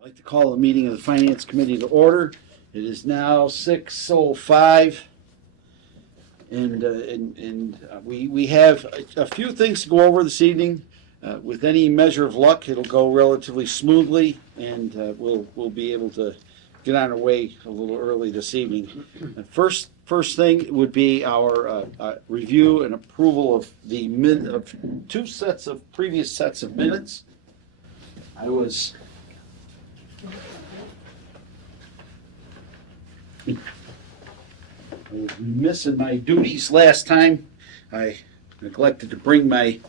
I'd like to call the meeting of the Finance Committee to order. It is now 6:05, and we have a few things to go over this evening. With any measure of luck, it'll go relatively smoothly, and we'll be able to get on our way a little early this evening. First thing would be our review and approval of of two sets of previous sets of minutes. I was remiss in my duties last time. I neglected to bring the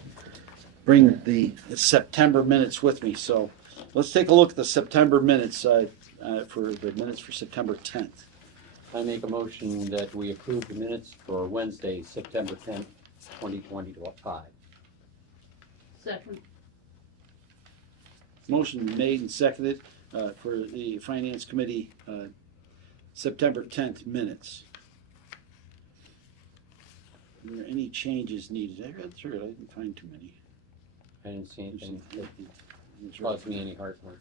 September minutes with me. So let's take a look at the September minutes for September 10th. I make a motion that we approve the minutes for Wednesday, September 10th, 2025. Second. Motion made and seconded for the Finance Committee September 10th minutes. Were there any changes needed? I read through it. I didn't find too many. I didn't see anything that caused me any heartburn.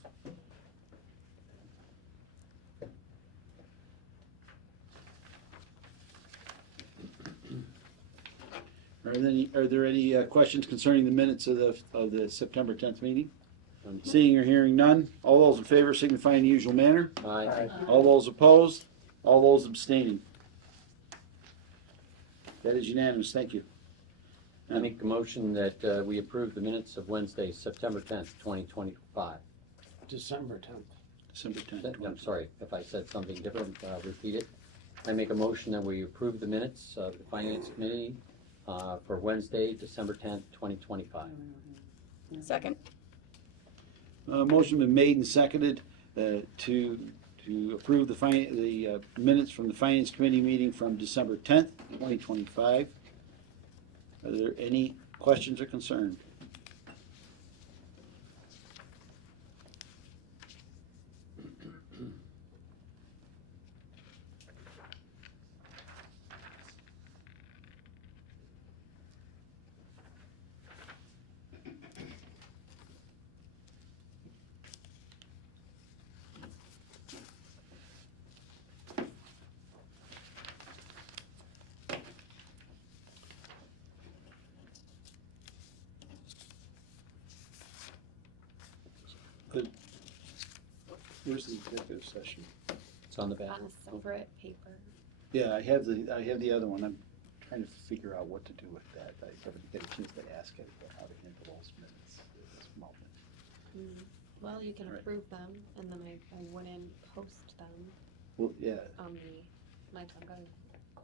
Are there any questions concerning the minutes of the September 10th meeting? Seeing or hearing none, all those in favor signify in the usual manner. Aye. All those opposed, all those abstaining. That is unanimous. Thank you. I make a motion that we approve the minutes of Wednesday, September 10th, 2025. December 10th. December 10th. I'm sorry if I said something different, repeat it. I make a motion that we approve the minutes of the Finance Committee for Wednesday, December 10th, 2025. Second. Motion been made and seconded to approve the minutes from the Finance Committee meeting from December 10th, 2025. Are there any questions or concerns? Where's the executive session? It's on the back. On a separate paper. Yeah, I have the other one. I'm trying to figure out what to do with that. I haven't had a chance to ask it about how to handle those minutes at this moment. Well, you can Right. approve them, and then I wouldn't post them Well, yeah, on my tongue.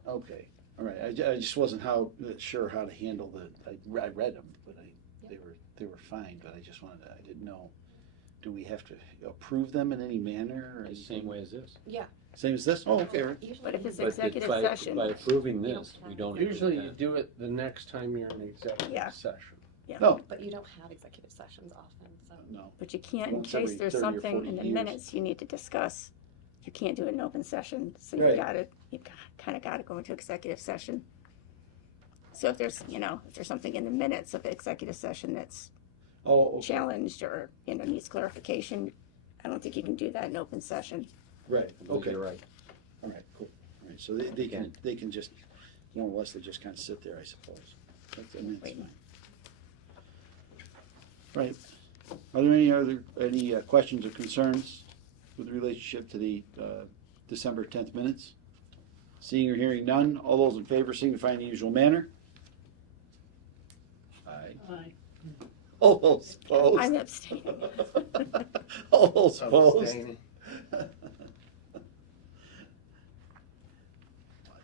okay, all right. I just wasn't sure how to handle I read them, but they were fine. But I just I didn't know. Do we have to approve them in any manner? Or The same way as this. Yeah. Same as this? Oh, okay, right. Usually But if it's But executive by- session, By approving You don't this, have we don't. to. Usually you do it the next time you're in executive Yeah. session. No, But you don't have executive sessions often, so. no. but you can't, in Once every case there's 30 or something 40 in the years. minutes you need to discuss, you can't do it in open session, so Right. you kind of got to go into executive session. So if there's something in the minutes of the executive session that's Oh, okay. challenged or, needs clarification, I don't think you can do that in open session. Right, I believe okay. You're right. All right, cool. All right, so they can just, more or less, they just kind of sit there, I suppose. That's Wait. fine. Right. Are there any questions or concerns with relationship to the December 10th minutes? Seeing or hearing none, all those in favor signify in the usual manner. Aye. Aye. All those opposed. I'm abstaining. All those opposed. Abstaining. I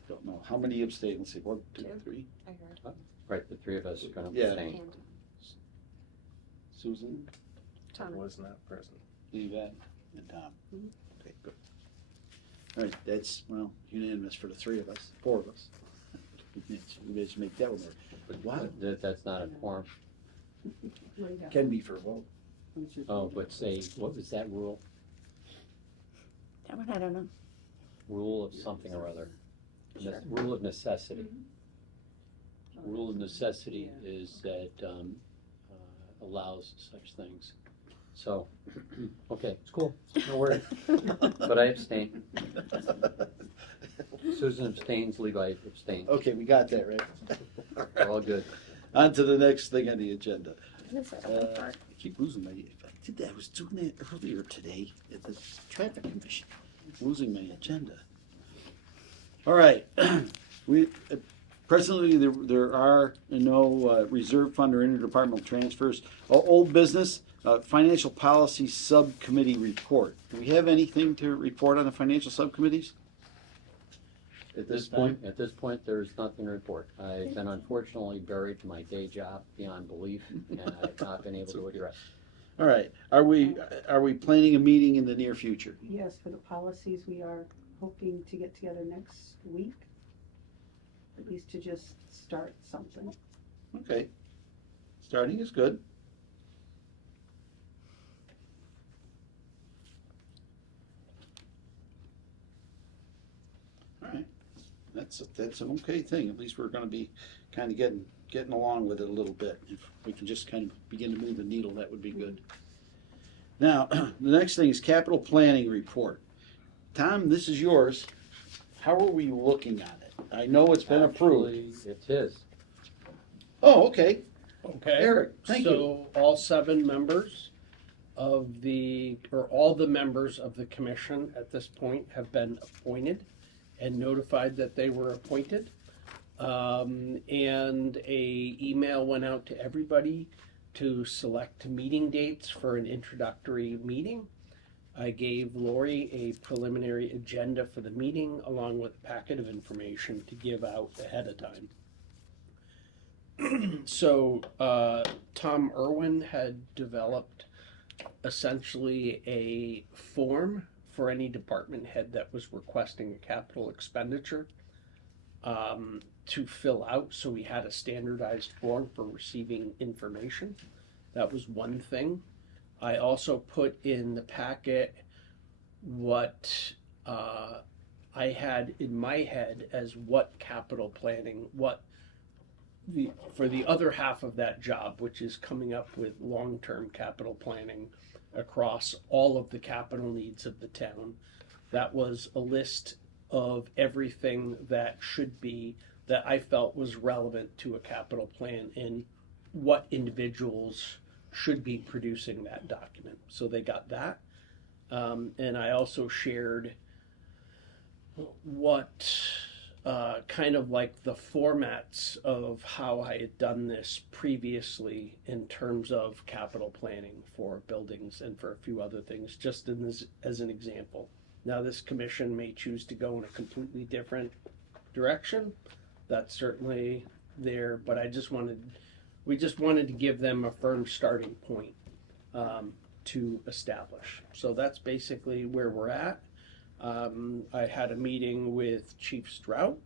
don't know. How many abstain? Let's see, 1, 2, Two. 3. I heard. Right, the three of us are going to Yeah. abstain. And Susan, I Tom. was not present. Yvette, and Tom. Mhm. Okay, good. All right, that's, unanimous for the three of us, 4 of us. We just make that one work. But Wow. That's not a quorum. Can be for a vote. Oh, but say, what was that rule? That one, I don't know. Rule of something or other. Rule of necessity. Rule of necessity is that allows such things. So, okay, it's cool, no worries, but I abstain. Susan abstains, Levi abstains, Okay, we got that, right? all good. On to the next thing on the agenda. What is that other part? I keep losing my, I was doing that earlier today at the traffic commission, losing my agenda. All right, we, presently, there are no reserve fund or interdepartmental transfers. Old business, financial policy subcommittee report. Do we have anything to report on the financial subcommittees? At this point, there's nothing to report. I've been unfortunately buried in my day job beyond belief, and I've not been able to address. All right, are we planning a meeting in the near future? Yes, for the policies, we are hoping to get together next week, at least to just start something. Okay, starting is good. All right, that's an okay thing. At least we're going to be kind of getting along with it a little bit. If we can just kind of begin to move the needle, that would be good. Now, the next thing is capital planning report. Tom, this is yours. How are we looking at it? I know it's been approved. Actually, it is. Oh, okay. Okay. Eric, thank you. So all 7 members of all the members of the commission at this point have been appointed and notified that they were appointed. And a email went out to everybody to select meeting dates for an introductory meeting. I gave Lori a preliminary agenda for the meeting along with a packet of information to give out ahead of time. So Tom Irwin had developed essentially a form for any department head that was requesting a capital expenditure to fill out, so we had a standardized form for receiving information. That was one thing. I also put in the packet what I had in my head as what capital planning, for the other half of that job, which is coming up with long-term capital planning across all of the capital needs of the town. That was a list of everything that I felt was relevant to a capital plan and what individuals should be producing that document. So they got that. And I also shared what kind of like the formats of how I had done this previously in terms of capital planning for buildings and for a few other things, just as an example. Now, this commission may choose to go in a completely different direction. That's certainly there, but we just wanted to give them a firm starting point to establish. So that's basically where we're at. I had a meeting with Chief Strout.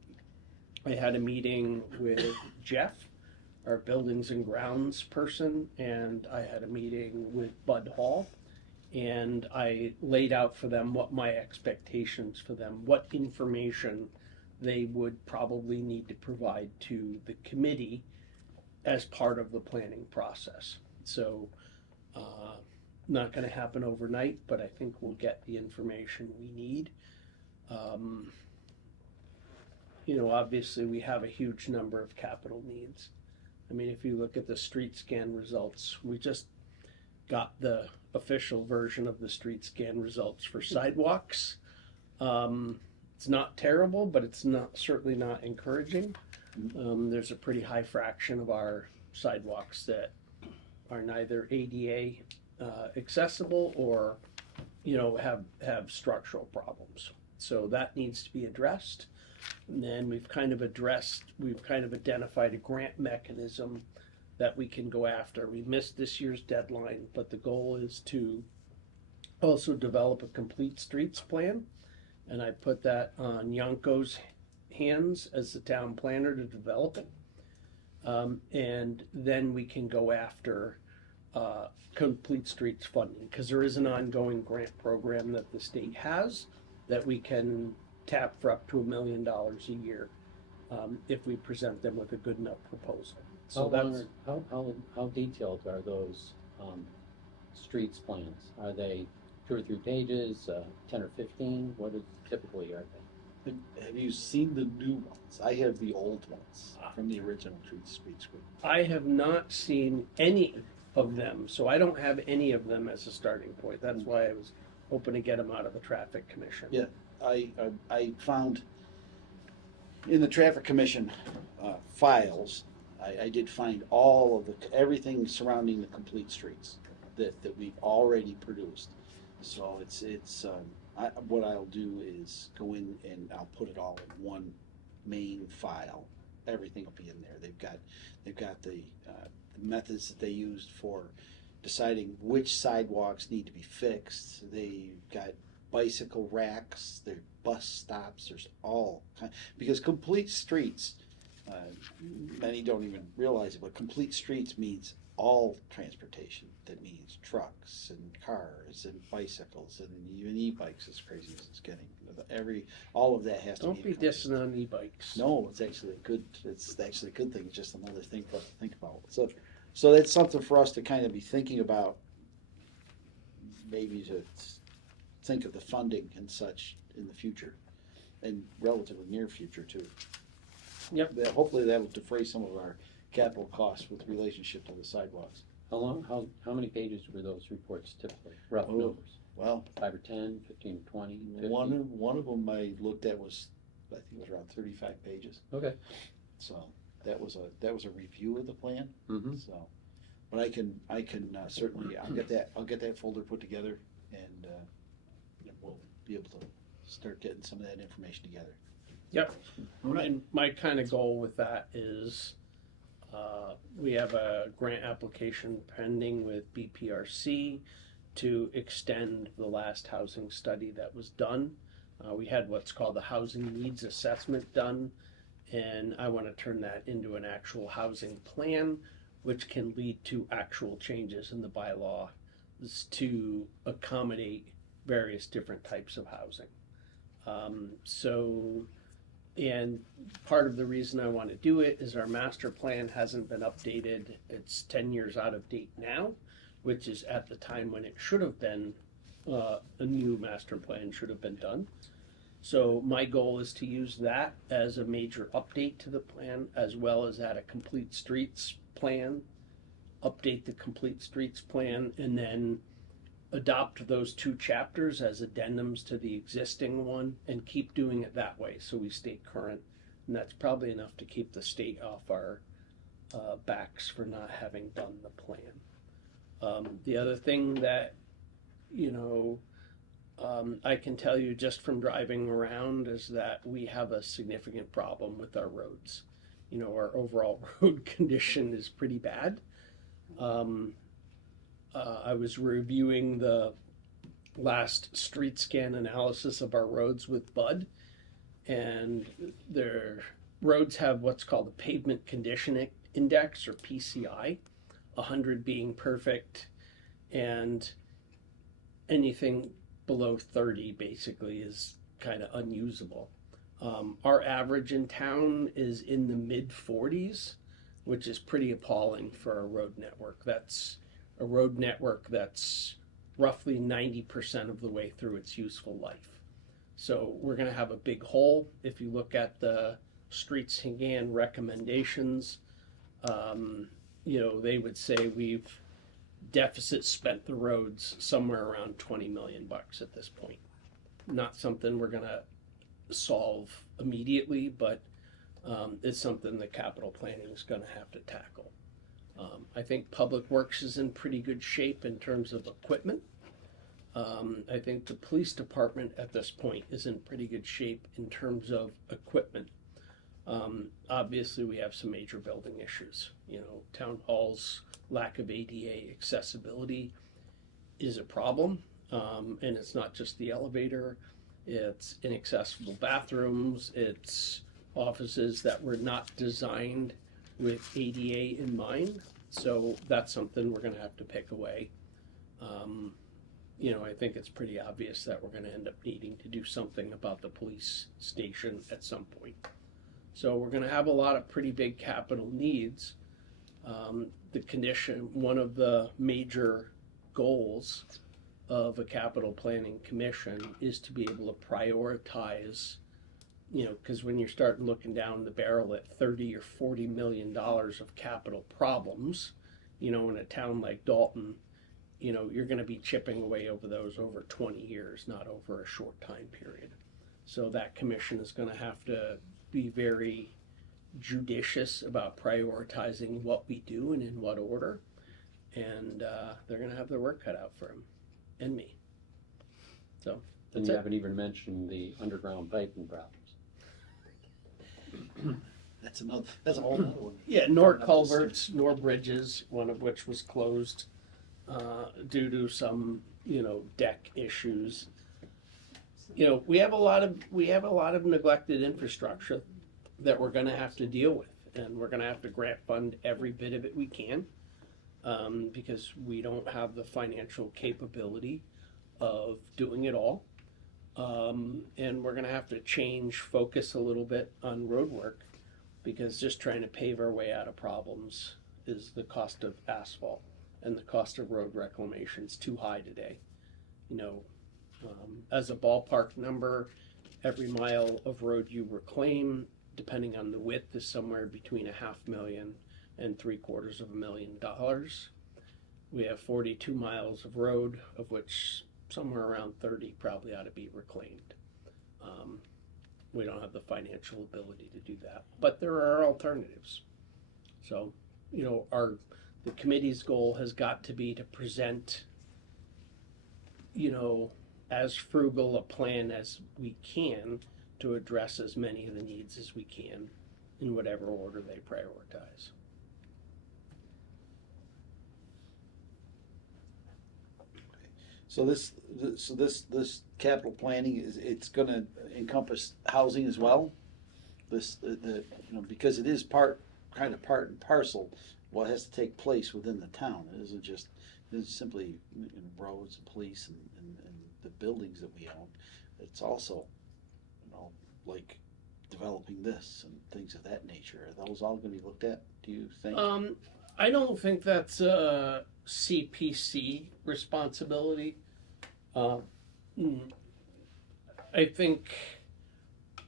I had a meeting with Jeff, our buildings and grounds person, and I had a meeting with Bud Hall. And I laid out for them what my expectations for them, what information they would probably need to provide to the committee as part of the planning process. So, not going to happen overnight, but I think we'll get the information we need. Obviously we have a huge number of capital needs. I mean, if you look at the street scan results, we just got the official version of the street scan results for sidewalks. It's not terrible, but it's certainly not encouraging. There's a pretty high fraction of our sidewalks that are neither ADA accessible or have structural problems. So that needs to be addressed. And then we've kind of identified a grant mechanism that we can go after. We missed this year's deadline, but the goal is to also develop a complete streets plan. And I put that on Yanko's hands as the town planner to develop it. And then we can go after complete streets funding, because there is an ongoing grant program that the state has that we can tap for up to $1 million a year if we present them with a good enough proposal. So How detailed are those streets plans? Are they 2 or 3 pages, 10 or 15? What is typically are they? Have you seen the new ones? I have the old ones from the original streets group. I have not seen any of them, so I don't have any of them as a starting point. That's why I was hoping to get them out of the traffic commission. Yeah. I found in the traffic commission files, I did find all of everything surrounding the complete streets that we've already produced. So what I'll do is go in and I'll put it all in one main file. Everything will be in there. They've got the methods that they used for deciding which sidewalks need to be fixed. They've got bicycle racks, their bus stops. There's all kind, because complete streets. Many don't even realize it, but complete streets means all transportation. That means trucks and cars and bicycles and even e-bikes, as crazy as it's getting. All of that has to Don't be dissing on e-bikes. No, it's actually a good thing. It's just another thing for us to think about. So that's something for us to kind of be thinking about, maybe to think of the funding and such in the future, and relatively near future too. Yep. Hopefully that will defray some of our capital costs with relationship to the sidewalks. How many pages were those reports typically? Rough Oh. numbers? Well, 5 or 10, 15, 20, 50? one of them I looked at was, I think it was around 35 pages. Okay. So that was a review of the plan. Mm-hmm. So, but I can certainly, I'll get that folder put together, and we'll be able to start getting some of that information together. Yep. And my kind of goal with that is, we have a grant application pending with BPRC to extend the last housing study that was done. We had what's called the housing needs assessment done, and I want to turn that into an actual housing plan, which can lead to actual changes in the bylaw to accommodate various different types of housing. And part of the reason I want to do it is our master plan hasn't been updated. It's 10 years out of date now, which is at the time when it should have been, a new master plan should have been done. So my goal is to use that as a major update to the plan, as well as add a complete streets plan, update the complete streets plan, and then adopt those 2 chapters as addendums to the existing one and keep doing it that way so we stay current. And that's probably enough to keep the state off our backs for not having done the plan. The other thing that, I can tell you just from driving around is that we have a significant problem with our roads. Our overall road condition is pretty bad. I was reviewing the last street scan analysis of our roads with Bud, and their roads have what's called a pavement condition index, or PCI, 100 being perfect, and anything below 30 basically is kind of unusable. Our average in town is in the mid 40s, which is pretty appalling for a road network. That's a road network that's roughly 90% of the way through its useful life. So we're going to have a big hole. If you look at the Streets Scan recommendations, they would say we've deficit spent the roads somewhere around $20 million at this point. Not something we're going to solve immediately, but it's something that capital planning is going to have to tackle. I think Public Works is in pretty good shape in terms of equipment. I think the police department at this point is in pretty good shape in terms of equipment. Obviously, we have some major building issues. Town halls, lack of ADA accessibility is a problem. And it's not just the elevator, it's inaccessible bathrooms, it's offices that were not designed with ADA in mind. So that's something we're going to have to pick away. I think it's pretty obvious that we're going to end up needing to do something about the police station at some point. So we're going to have a lot of pretty big capital needs. The condition, one of the major goals of a capital planning commission is to be able to prioritize, because when you're starting looking down the barrel at 30 or 40 million dollars of capital problems, in a town like Dalton, you're going to be chipping away over those over 20 years, not over a short time period. So that commission is going to have to be very judicious about prioritizing what we do and in what order. And they're going to have their work cut out for them and me. So And that's you it. haven't even mentioned the underground piping problems. That's a whole other one. Yeah, nor culverts, nor bridges, one of which was closed due to some, deck issues. We have a lot of neglected infrastructure that we're going to have to deal with, and we're going to have to grant fund every bit of it we can, because we don't have the financial capability of doing it all. And we're going to have to change focus a little bit on road work, because just trying to pave our way out of problems is the cost of asphalt, and the cost of road reclamation is too high today. As a ballpark number, every mile of road you reclaim, depending on the width, is somewhere between $500,000 and $750,000. We have 42 miles of road, of which somewhere around 30 probably ought to be reclaimed. We don't have the financial ability to do that, but there are alternatives. So, the committee's goal has got to be to present, as frugal a plan as we can to address as many of the needs as we can in whatever order they prioritize. So this capital planning it's going to encompass housing as well. Because it is part and parcel what has to take place within the town. It isn't just simply roads and police and the buildings that we own. It's also like developing this and things of that nature. Are those all going to be looked at, do you think? I don't think that's a CPC responsibility. I think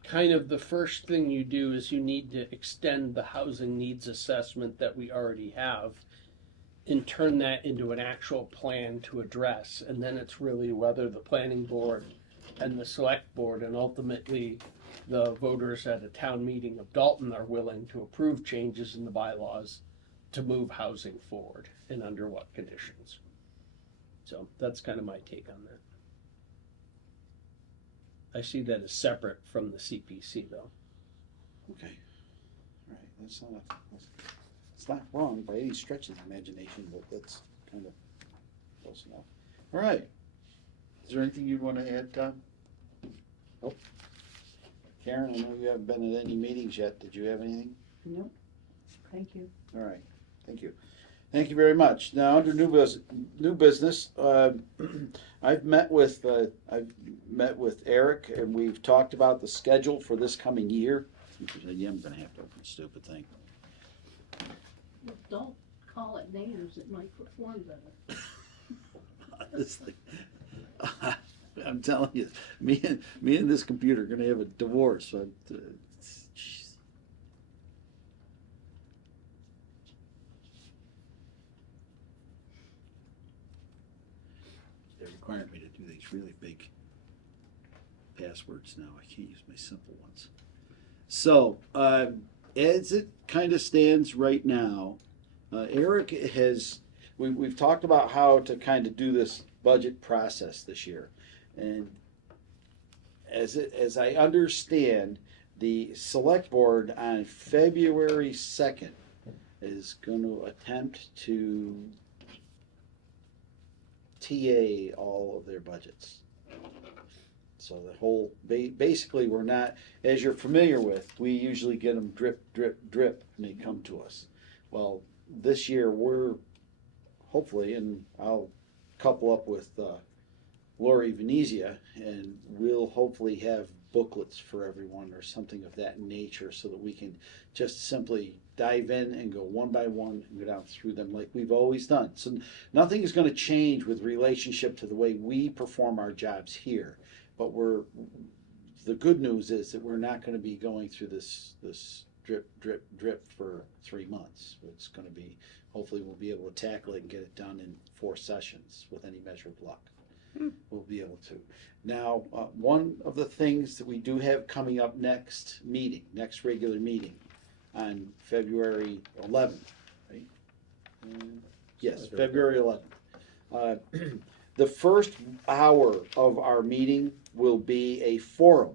kind of the first thing you do is you need to extend the housing needs assessment that we already have and turn that into an actual plan to address. And then it's really whether the planning board and the select board and ultimately the voters at a town meeting of Dalton are willing to approve changes in the bylaws to move housing forward and under what conditions. So that's kind of my take on that. I see that as separate from the CPC though. Okay. All right. It's not wrong by any stretch of the imagination, but that's kind of close enough. All right. Is there anything you'd want to add, Tom? Nope. Karen, I know you haven't been at any meetings yet. Did you have anything? Nope. Thank you. All right. Thank you. Thank you very much. Now, under new business, I've met with Eric, and we've talked about the schedule for this coming year. Yeah, I'm going to have to open the stupid thing. Don't call it names, it might perform better. This thing. I'm telling you, me and this computer are going to have a divorce. Jeez. They're requiring me to do these really big passwords now. I can't use my simple ones. So, as it kind of stands right now, Eric we've talked about how to kind of do this budget process this year. And as I understand, the select board on February 2nd is going to attempt to TA all of their budgets. So the whole, basically we're not, as you're familiar with, we usually get them drip, drip, drip, and they come to us. Well, this year we're hopefully, and I'll couple up with Lori Venezia, and we'll hopefully have booklets for everyone or something of that nature so that we can just simply dive in and go one by one and go down through them like we've always done. So nothing is going to change with relationship to the way we perform our jobs here. But the good news is that we're not going to be going through this drip, drip, drip for 3 months. It's going to be, hopefully we'll be able to tackle it and get it done in 4 sessions with any measure of luck. We'll be able to. Now, one of the things that we do have coming up next regular meeting on February 11th, right? Yes, February 11th. The first hour of our meeting will be a forum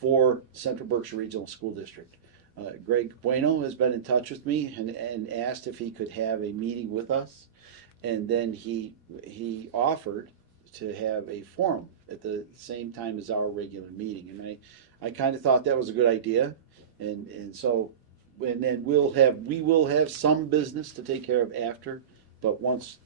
for Central Berkshire Regional School District. Greg Bueno has been in touch with me and asked if he could have a meeting with us, and then he offered to have a forum at the same time as our regular meeting, and I kind of thought that was a good idea, and then we will have some business to take care of after, but once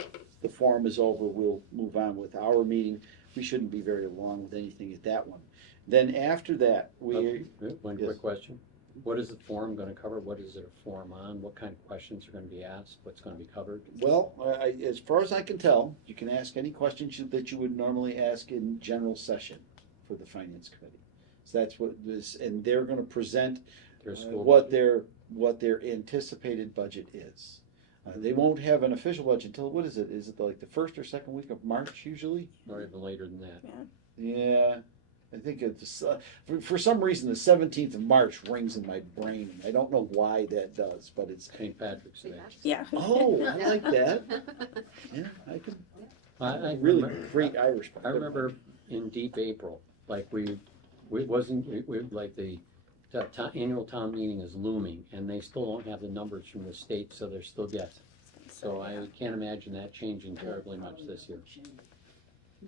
the forum is over, we'll move on with our meeting. We shouldn't be very long with anything at that one. Then after that, One Yes. quick question. What is the forum going to cover? What is it a forum on? What kind of questions are going to be asked? What's going to be covered? Well, as far as I can tell, you can ask any questions that you would normally ask in general session for the Finance Committee. So that's what this, and they're going to present Their school what budget? their anticipated budget is. They won't have an official budget until, what is it? Is it like the first or second week of March usually? Or even later than that? Yeah, I think it's, for some reason, the 17th of March rings in my brain. I don't know why that does, but it's, St. Patrick's Day. Yeah. oh, I like that. Yeah, I could, I really remember- great Irish. I remember in deep April, like the annual town meeting is looming, and they still don't have the numbers from the state, so they're still guessing. So I can't imagine that changing terribly much this year.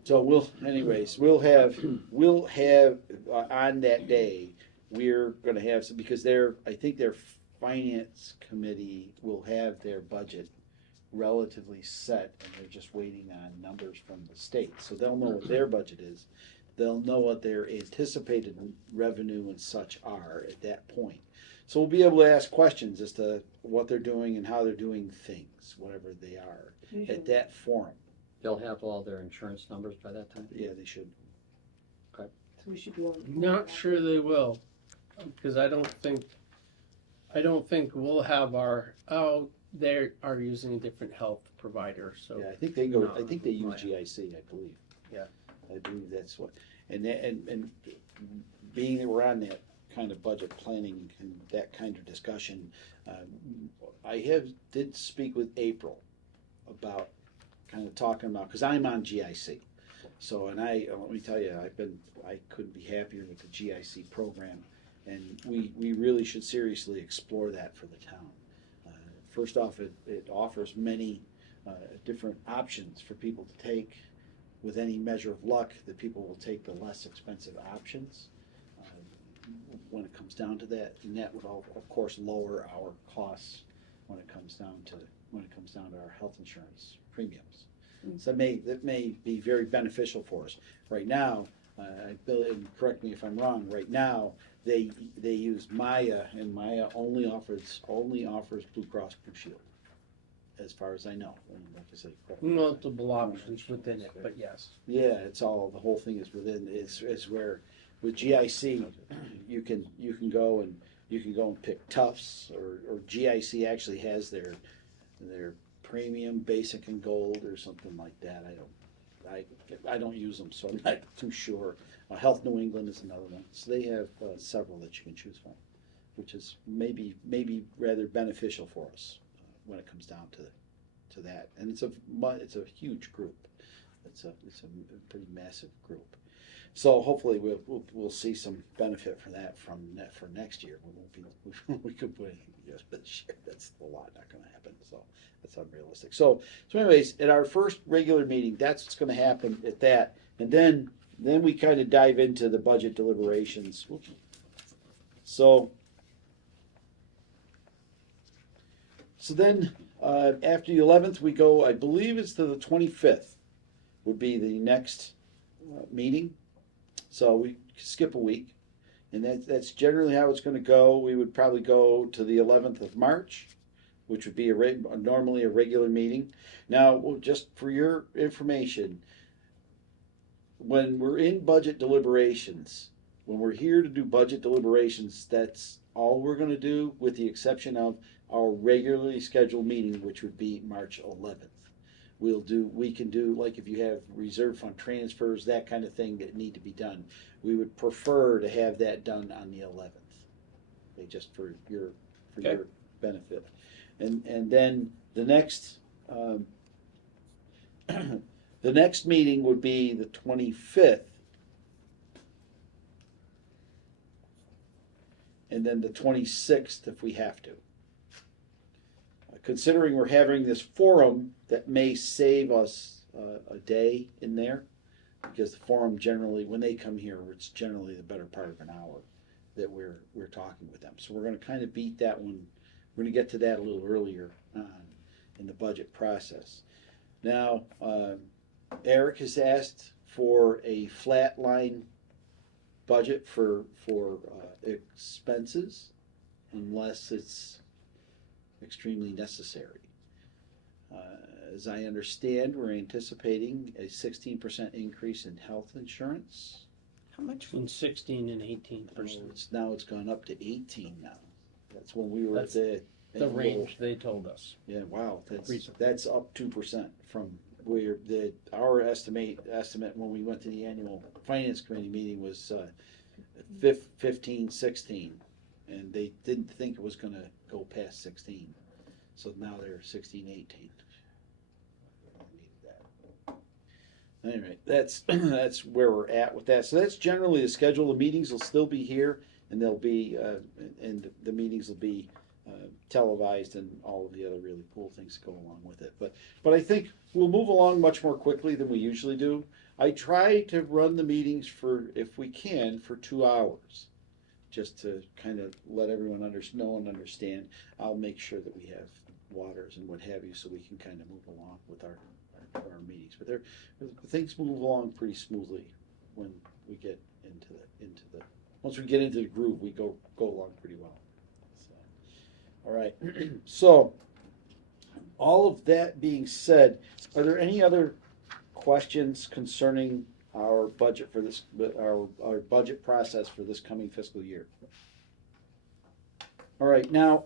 So we'll have on that day, we're gonna have some, because I think their finance committee will have their budget relatively set, and they're just waiting on numbers from the state. So they'll know what their budget is. They'll know what their anticipated revenue and such are at that point. So we'll be able to ask questions as to what they're doing and how they're doing things, whatever they are, at that forum. They'll have all their insurance numbers by that time? Yeah, they should. So we should be able to. Not sure they will, because I don't think we'll have they are using a different health provider, so. Yeah, I think they use GIC, I believe. Yeah. I believe that's what, and being that we're on that kind of budget planning and that kind of discussion, I did speak with April about kind of talking about, because I'm on GIC. So, and let me tell you, I couldn't be happier with the GIC program, and we really should seriously explore that for the town. First off, it offers many different options for people to take. With any measure of luck, that people will take the less expensive options when it comes down to that, and that would all, of course, lower our costs when it comes down to our health insurance premiums. So that may be very beneficial for us. Right now, Bill, and correct me if I'm wrong. Right now, they use Maya, and Maya only offers Blue Cross Blue Shield, as far as I know. And like I say, Multiple options within it, but yes. yeah, the whole thing is within, is where, with GIC, you can go and pick Tufts, or GIC actually has their premium, basic and gold, or something like that. I don't use them, so I'm not too sure. Health New England is another one. So they have several that you can choose from, which is maybe rather beneficial for us when it comes down to that. And it's a huge group. It's a pretty massive group. So hopefully we'll see some benefit for that for next year. We could put it this year. That's a lot not going to happen. So that's unrealistic. So anyways, at our first regular meeting, that's what's going to happen at that, and then we kind of dive into the budget deliberations. So then after the 11th, we go. I believe it's to the 25th would be the next meeting. So we skip a week. And that's generally how it's gonna go. We would probably go to the 11th of March, which would be normally a regular meeting. Now, just for your information, when we're in budget deliberations, when we're here to do budget deliberations, that's all we're gonna do, with the exception of our regularly scheduled meeting, which would be March 11th. We can do, like if you have reserve fund transfers, that kind of thing that need to be done. We would prefer to have that done on the 11th. Okay, just for your benefit. And then the next the next meeting would be the 25th. And then the 26th if we have to. Considering we're having this forum, that may save us a day in there, because the forum generally, when they come here, it's generally the better part of an hour that we're talking with them. So we're going to kind of beat that one. We're going to get to that a little earlier on in the budget process. Now, Eric has asked for a flat line budget for expenses, unless it's extremely necessary. As I understand, we're anticipating a 16% increase in health insurance. How much? Between 16 and 18%. Now it's gone up to 18 now. That's when we were at the range they told us. Yeah, wow, Recently. that's up 2% from where our estimate when we went to the annual finance committee meeting was 15, 16, and they didn't think it was going to go past 16. So now they're 16, 18. Anyway, that's where we're at with that. So that's generally the schedule. The meetings will still be here, and they'll be and the meetings will be televised, and all of the other really cool things that go along with it. But I think we'll move along much more quickly than we usually do. I try to run the meetings if we can, for 2 hours, just to kind of let everyone know and understand. I'll make sure that we have waters and what have you, so we can kind of move along with our meetings. But things move along pretty smoothly when we get into the once we get into the groove, we go along pretty well. So, all right. So, all of that being said, are there any other questions concerning our budget for this, our budget process for this coming fiscal year? All right, now,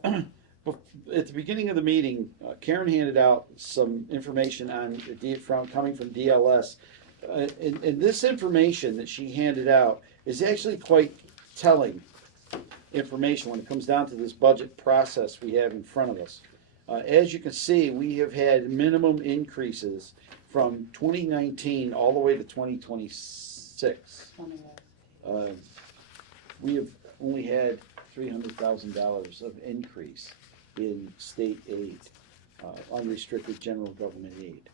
at the beginning of the meeting, Karen handed out some information coming from DLS. And this information that she handed out is actually quite telling information when it comes down to this budget process we have in front of us. As you can see, we have had minimum increases from 2019 all the way to 2026. We have only had $300,000 of increase in state aid, unrestricted general government aid.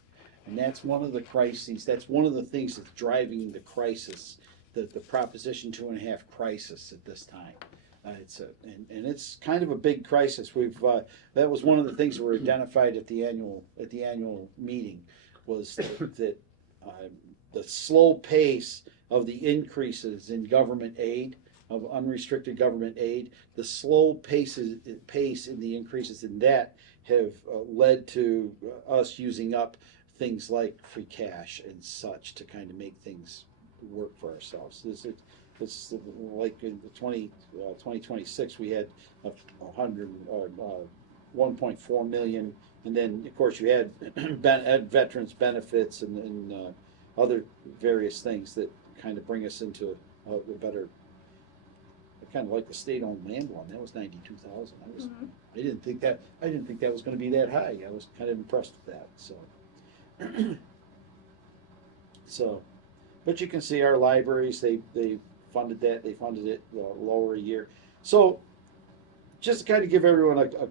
And that's one of the crises, that's one of the things that's driving the crisis, the Proposition 2.5 crisis at this time. It's kind of a big crisis. That was one of the things that were identified at the annual meeting, was that the slow pace of the increases in government aid, of unrestricted government aid, the slow pace in the increases in that have led to us using up things like free cash and such to kind of make things work for ourselves. This like in 2026 we had 1.4 million, and then of course you had veterans benefits and other various things that kind of bring us into a better. Kind of like the state-owned land one. That was 92,000. I didn't think that was going to be that high. I was kind of impressed with that. So, but you can see our libraries. They funded that. They funded it lower a year. So, just to kind of give everyone a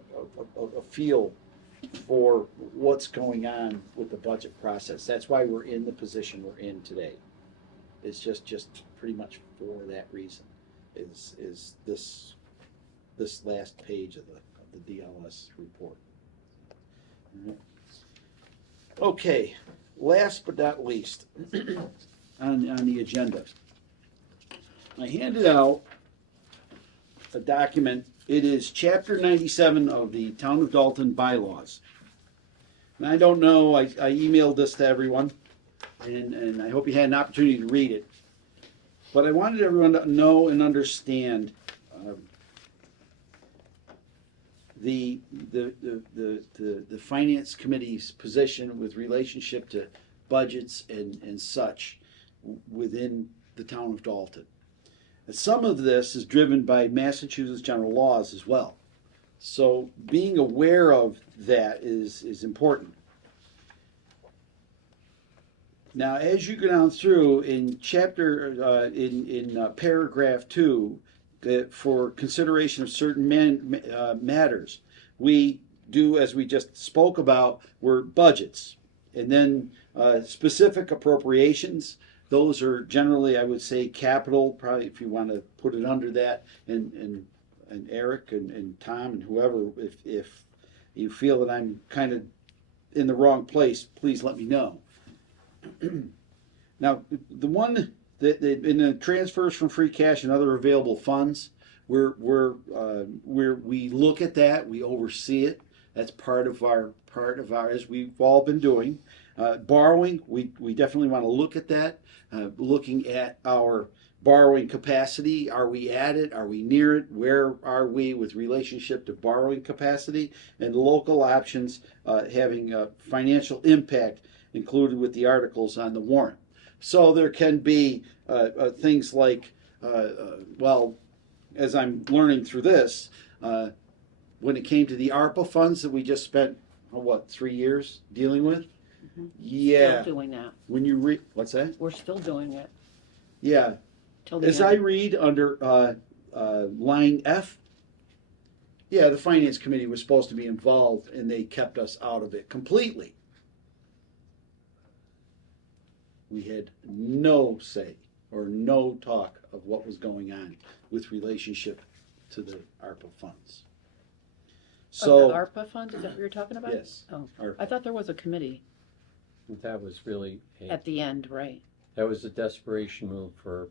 feel for what's going on with the budget process. That's why we're in the position we're in today. It's just pretty much for that reason. Is this last page of the DLS report. Okay, last but not least on the agenda. I handed out a document. It is Chapter 97 of the Town of Dalton bylaws. And I don't know, I emailed this to everyone, and I hope you had an opportunity to read it. But I wanted everyone to know and understand the finance committee's position with relationship to budgets and such within the town of Dalton. And some of this is driven by Massachusetts general laws as well. So being aware of that is important. Now, as you go down through in chapter, in paragraph 2, for consideration of certain matters, we do, as we just spoke about, were budgets. And then specific appropriations, those are generally, I would say, capital, probably if you want to put it under that, and Eric and Tom and whoever, if you feel that I'm kind of in the wrong place, please let me know. Now, the one that in the transfers from free cash and other available funds, we look at that, we oversee it. That's part of our as we've all been doing. Borrowing, we definitely want to look at that. Looking at our borrowing capacity, are we at it? Are we near it? Where are we with relationship to borrowing capacity? And local options having a financial impact included with the articles on the warrant. So there can be things like, well, as I'm learning through this, when it came to the ARPA funds that we just spent, 3 years dealing with? Yeah. Still doing that. When you read, what's that? We're still doing it Yeah. till the As end. I read under line F, yeah, the finance committee was supposed to be involved and they kept us out of it completely. We had no say or no talk of what was going on with relationship to the ARPA funds. So, So, ARPA funds, is that what you're talking about? yes, Oh, ARPA. I thought there was a committee That was really, at the end, right? that was a desperation move for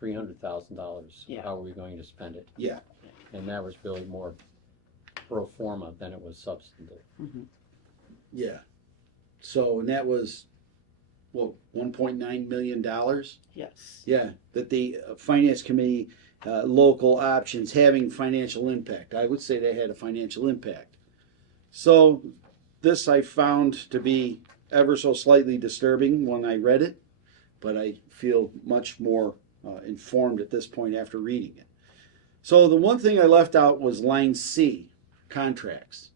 $300,000. Yeah. How are we going to spend it? Yeah. And that was really more pro forma than it was substantive. Yeah. So, and that was, $1.9 million? Yes. Yeah, that the finance committee, local options having financial impact. I would say they had a financial impact. So this I found to be ever so slightly disturbing when I read it, but I feel much more informed at this point after reading it. So the one thing I left out was line C, contracts.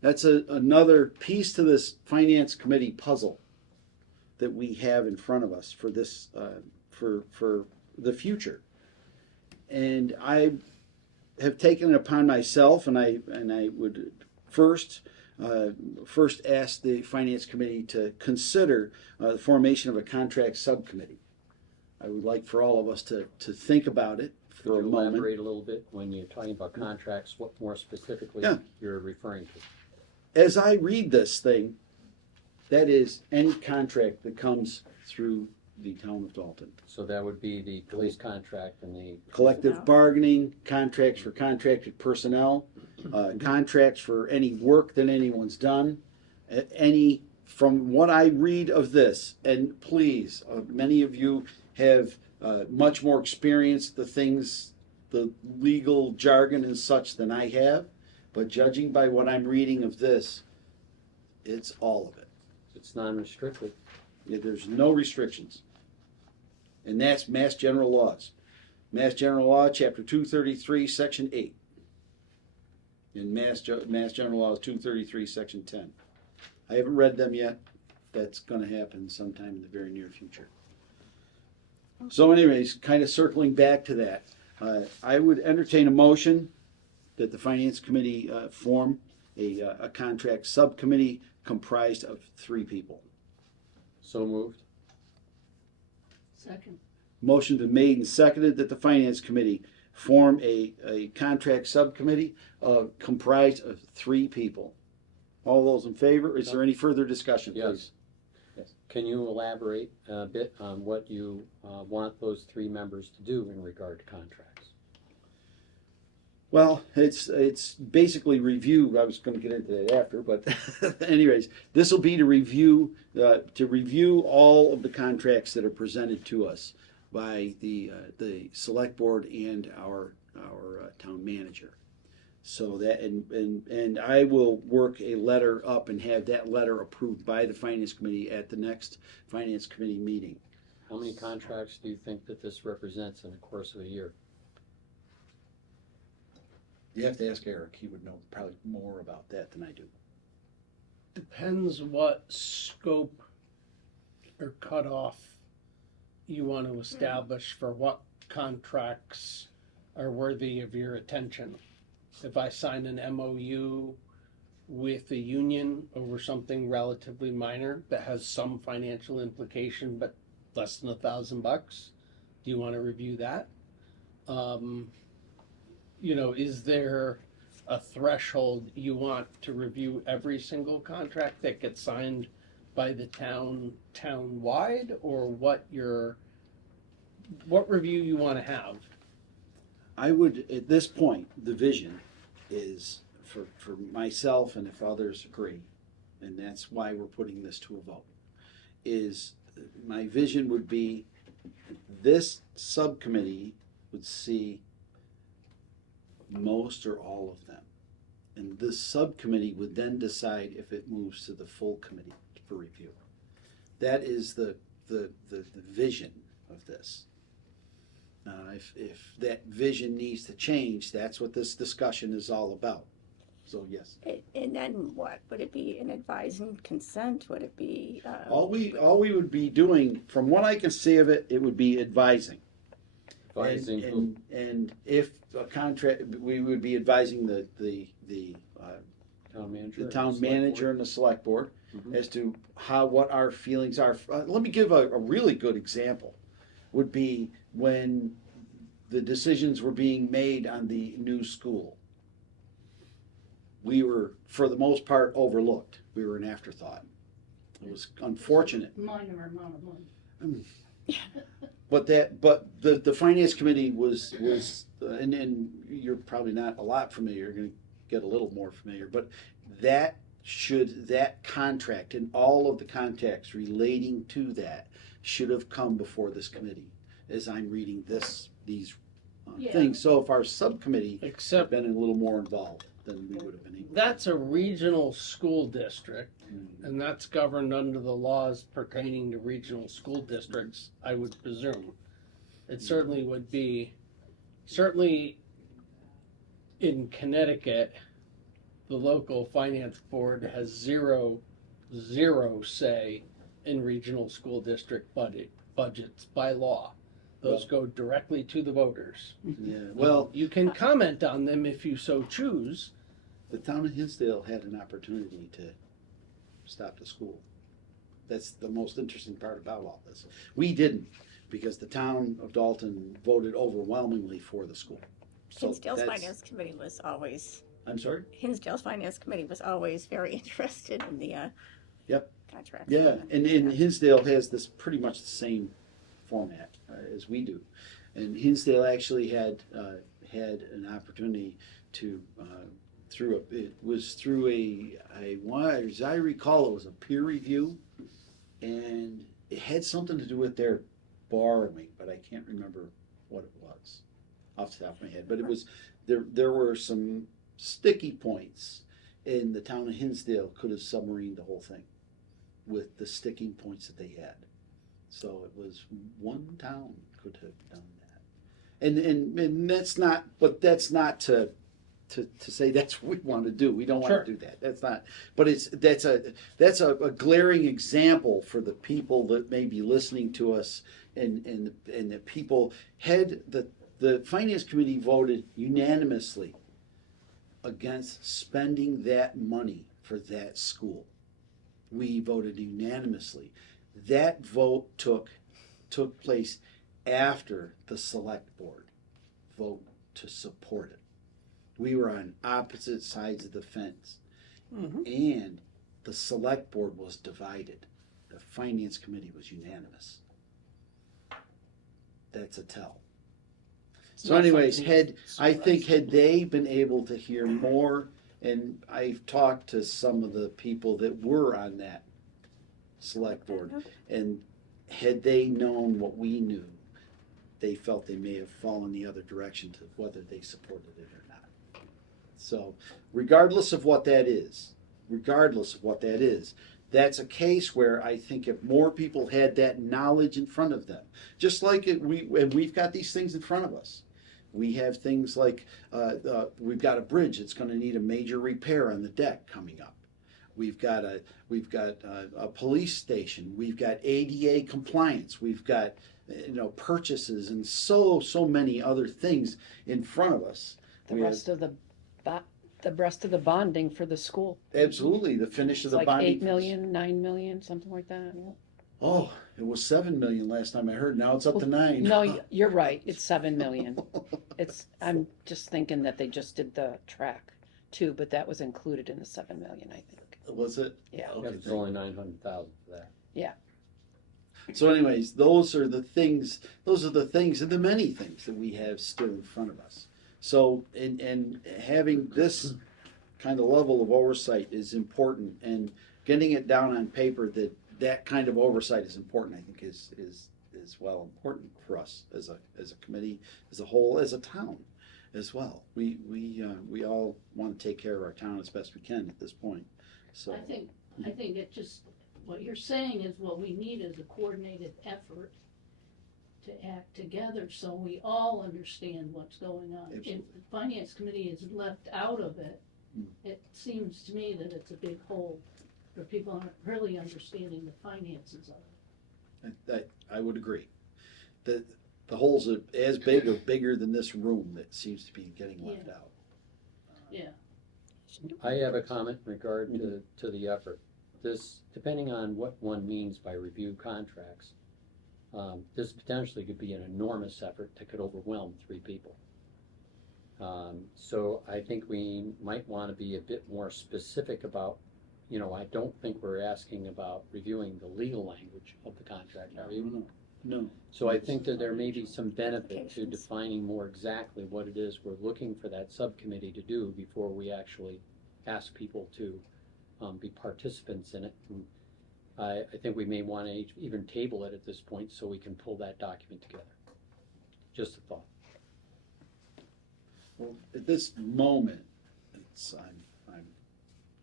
That's another piece to this finance committee puzzle that we have in front of us for this, for the future. And I have taken it upon myself, and I would first ask the finance committee to consider the formation of a contract subcommittee. I would like for all of us to think about it for Could a you moment. elaborate a little bit when you're talking about contracts, what more specifically Yeah. you're referring to? As I read this thing, that is any contract that comes through the town of Dalton. So that would be the police contract and the. Collective bargaining, contracts for contracted personnel, contracts for any work that anyone's done, from what I read of this, and please, many of you have much more experience, the legal jargon and such than I have, but judging by what I'm reading of this, it's all of it. It's non-restricted. Yeah, there's no restrictions. And that's Mass General Laws. Mass General Law, Chapter 233, Section 8. And Mass General Laws 233, Section 10. I haven't read them yet. That's going to happen sometime in the very near future. So anyways, kind of circling back to that, I would entertain a motion that the Finance Committee form a contract subcommittee comprised of 3 people. So moved. Second. Motion been made and seconded that the Finance Committee form a contract subcommittee comprised of 3 people. All those in favor? Is there any further discussion, please? Yes. Can you elaborate a bit on what you want those 3 members to do in regard to contracts? Well, it's basically review. I was going to get into that after, but anyways, this will be to review all of the contracts that are presented to us by the select board and our town manager. So that and I will work a letter up and have that letter approved by the finance committee at the next finance committee meeting. How many contracts do you think that this represents in the course of a year? You have to ask Eric. He would know probably more about that than I do. Depends what scope or cutoff you want to establish for what contracts are worthy of your attention. If I sign an MOU with a union over something relatively minor that has some financial implication but less than $1,000, do you want to review that? Is there a threshold you want to review every single contract that gets signed by the town-wide, or what review you want to have? I would, at this point, the vision is for myself, and if others agree, and that's why we're putting this to a vote, is my vision would be this subcommittee would see most or all of them. And this subcommittee would then decide if it moves to the full committee for review. That is the vision of this. If that vision needs to change, that's what this discussion is all about. So yes. And then what? Would it be an advising consent? Would it be? All we would be doing, from what I can see of it, it would be advising. Advising who? And if a contract, we would be advising the Town manager? the town and select manager board? and the select board Mhm. as to what our feelings are. Let me give a really good example. Would be when the decisions were being made on the new school. We were, for the most part, overlooked. We were an afterthought. It was unfortunate. Minor amount of money. But the finance committee was and you're probably not a lot familiar. You're going to get a little more familiar, but that contract and all of the contacts relating to that should have come before this committee. As I'm reading these Yeah. things, so if our subcommittee had Except been a little more involved, then we would have been able. that's a regional school district, Mhm. and that's governed under the laws pertaining to regional school districts, I would presume. It certainly would be, certainly in Connecticut, the local finance board has zero say in regional school district budgets by law. Those go directly to the voters. Yeah. Well, You can comment on them if you so choose. the town of Hinsdale had an opportunity to stop the school. That's the most interesting part about all this. We didn't, because the town of Dalton voted overwhelmingly for the school. So Hinsdale's that's- Finance Committee was always, I'm sorry? Hinsdale's Finance Committee was always very interested in the Yep. contract. Yeah, and Hinsdale has this pretty much the same format as we do. And Hinsdale actually had an opportunity to, as I recall, it was a peer review, and it had something to do with their borrowing, but I can't remember what it was off the top of my head. But it was, there were some sticky points, and the town of Hinsdale could have submarined the whole thing with the sticking points that they had. So it was one town could have done that. And that's not, but that's not to say that's what we want to do. We don't want Sure. to do that. That's not, but that's a glaring example for the people that may be listening to us and the people the finance committee voted unanimously against spending that money for that school. We voted unanimously. That vote took place after the select board vote to support it. We were on opposite sides of the fence, Mhm. and the select board was divided. the finance committee was unanimous. That's a tell. So anyways, I think had they been able to hear more, and I've talked to some of the people that were on that select board, and had they known what we knew, they felt they may have fallen the other direction to whether they supported it or not. So regardless of what that is, that's a case where I think if more people had that knowledge in front of them, just like we've got these things in front of us. We have things like, we've got a bridge that's gonna need a major repair on the deck coming up. We've got a police station, we've got ADA compliance, we've got, purchases and so many other things in front of us. The rest of the bonding for the school. Absolutely, the finish of It's the like bonding. 8 million, 9 million, something like that. Oh, it was 7 million last time I heard, now it's up to 9. No, you're right, it's 7 million. I'm just thinking that they just did the track too, but that was included in the 7 million, I think. Was it? Yeah. Okay, It's only 900,000 for that. So anyways, those are the things and the many things that we have still in front of us. So, and having this kind of level of oversight is important, and getting it down on paper that kind of oversight is important, I think is well important for us as a committee, as a whole, as a town as well. We all want to take care of our town as best we can at this point. So I think it just, what you're saying is what we need is a coordinated effort to act together so we all understand what's going on. If Absolutely. the finance committee is left out of it, Mm. it seems to me that it's a big hole for people aren't really understanding the finances of it. I would agree. The holes are as big or bigger than this room that seems to be getting left out. Yeah. I have a comment in regard to the effort. This, depending on what one means by review contracts, this potentially could be an enormous effort that could overwhelm 3 people. So I think we might want to be a bit more specific about, I don't think we're asking about reviewing the legal language of the contract, are you? No. So I think that there may be some benefit to defining more exactly what it is we're looking for that subcommittee to do before we actually ask people to be participants in it. And I think we may want to even table it at this point so we can pull that document together. Just a thought. Well, at this moment, I'm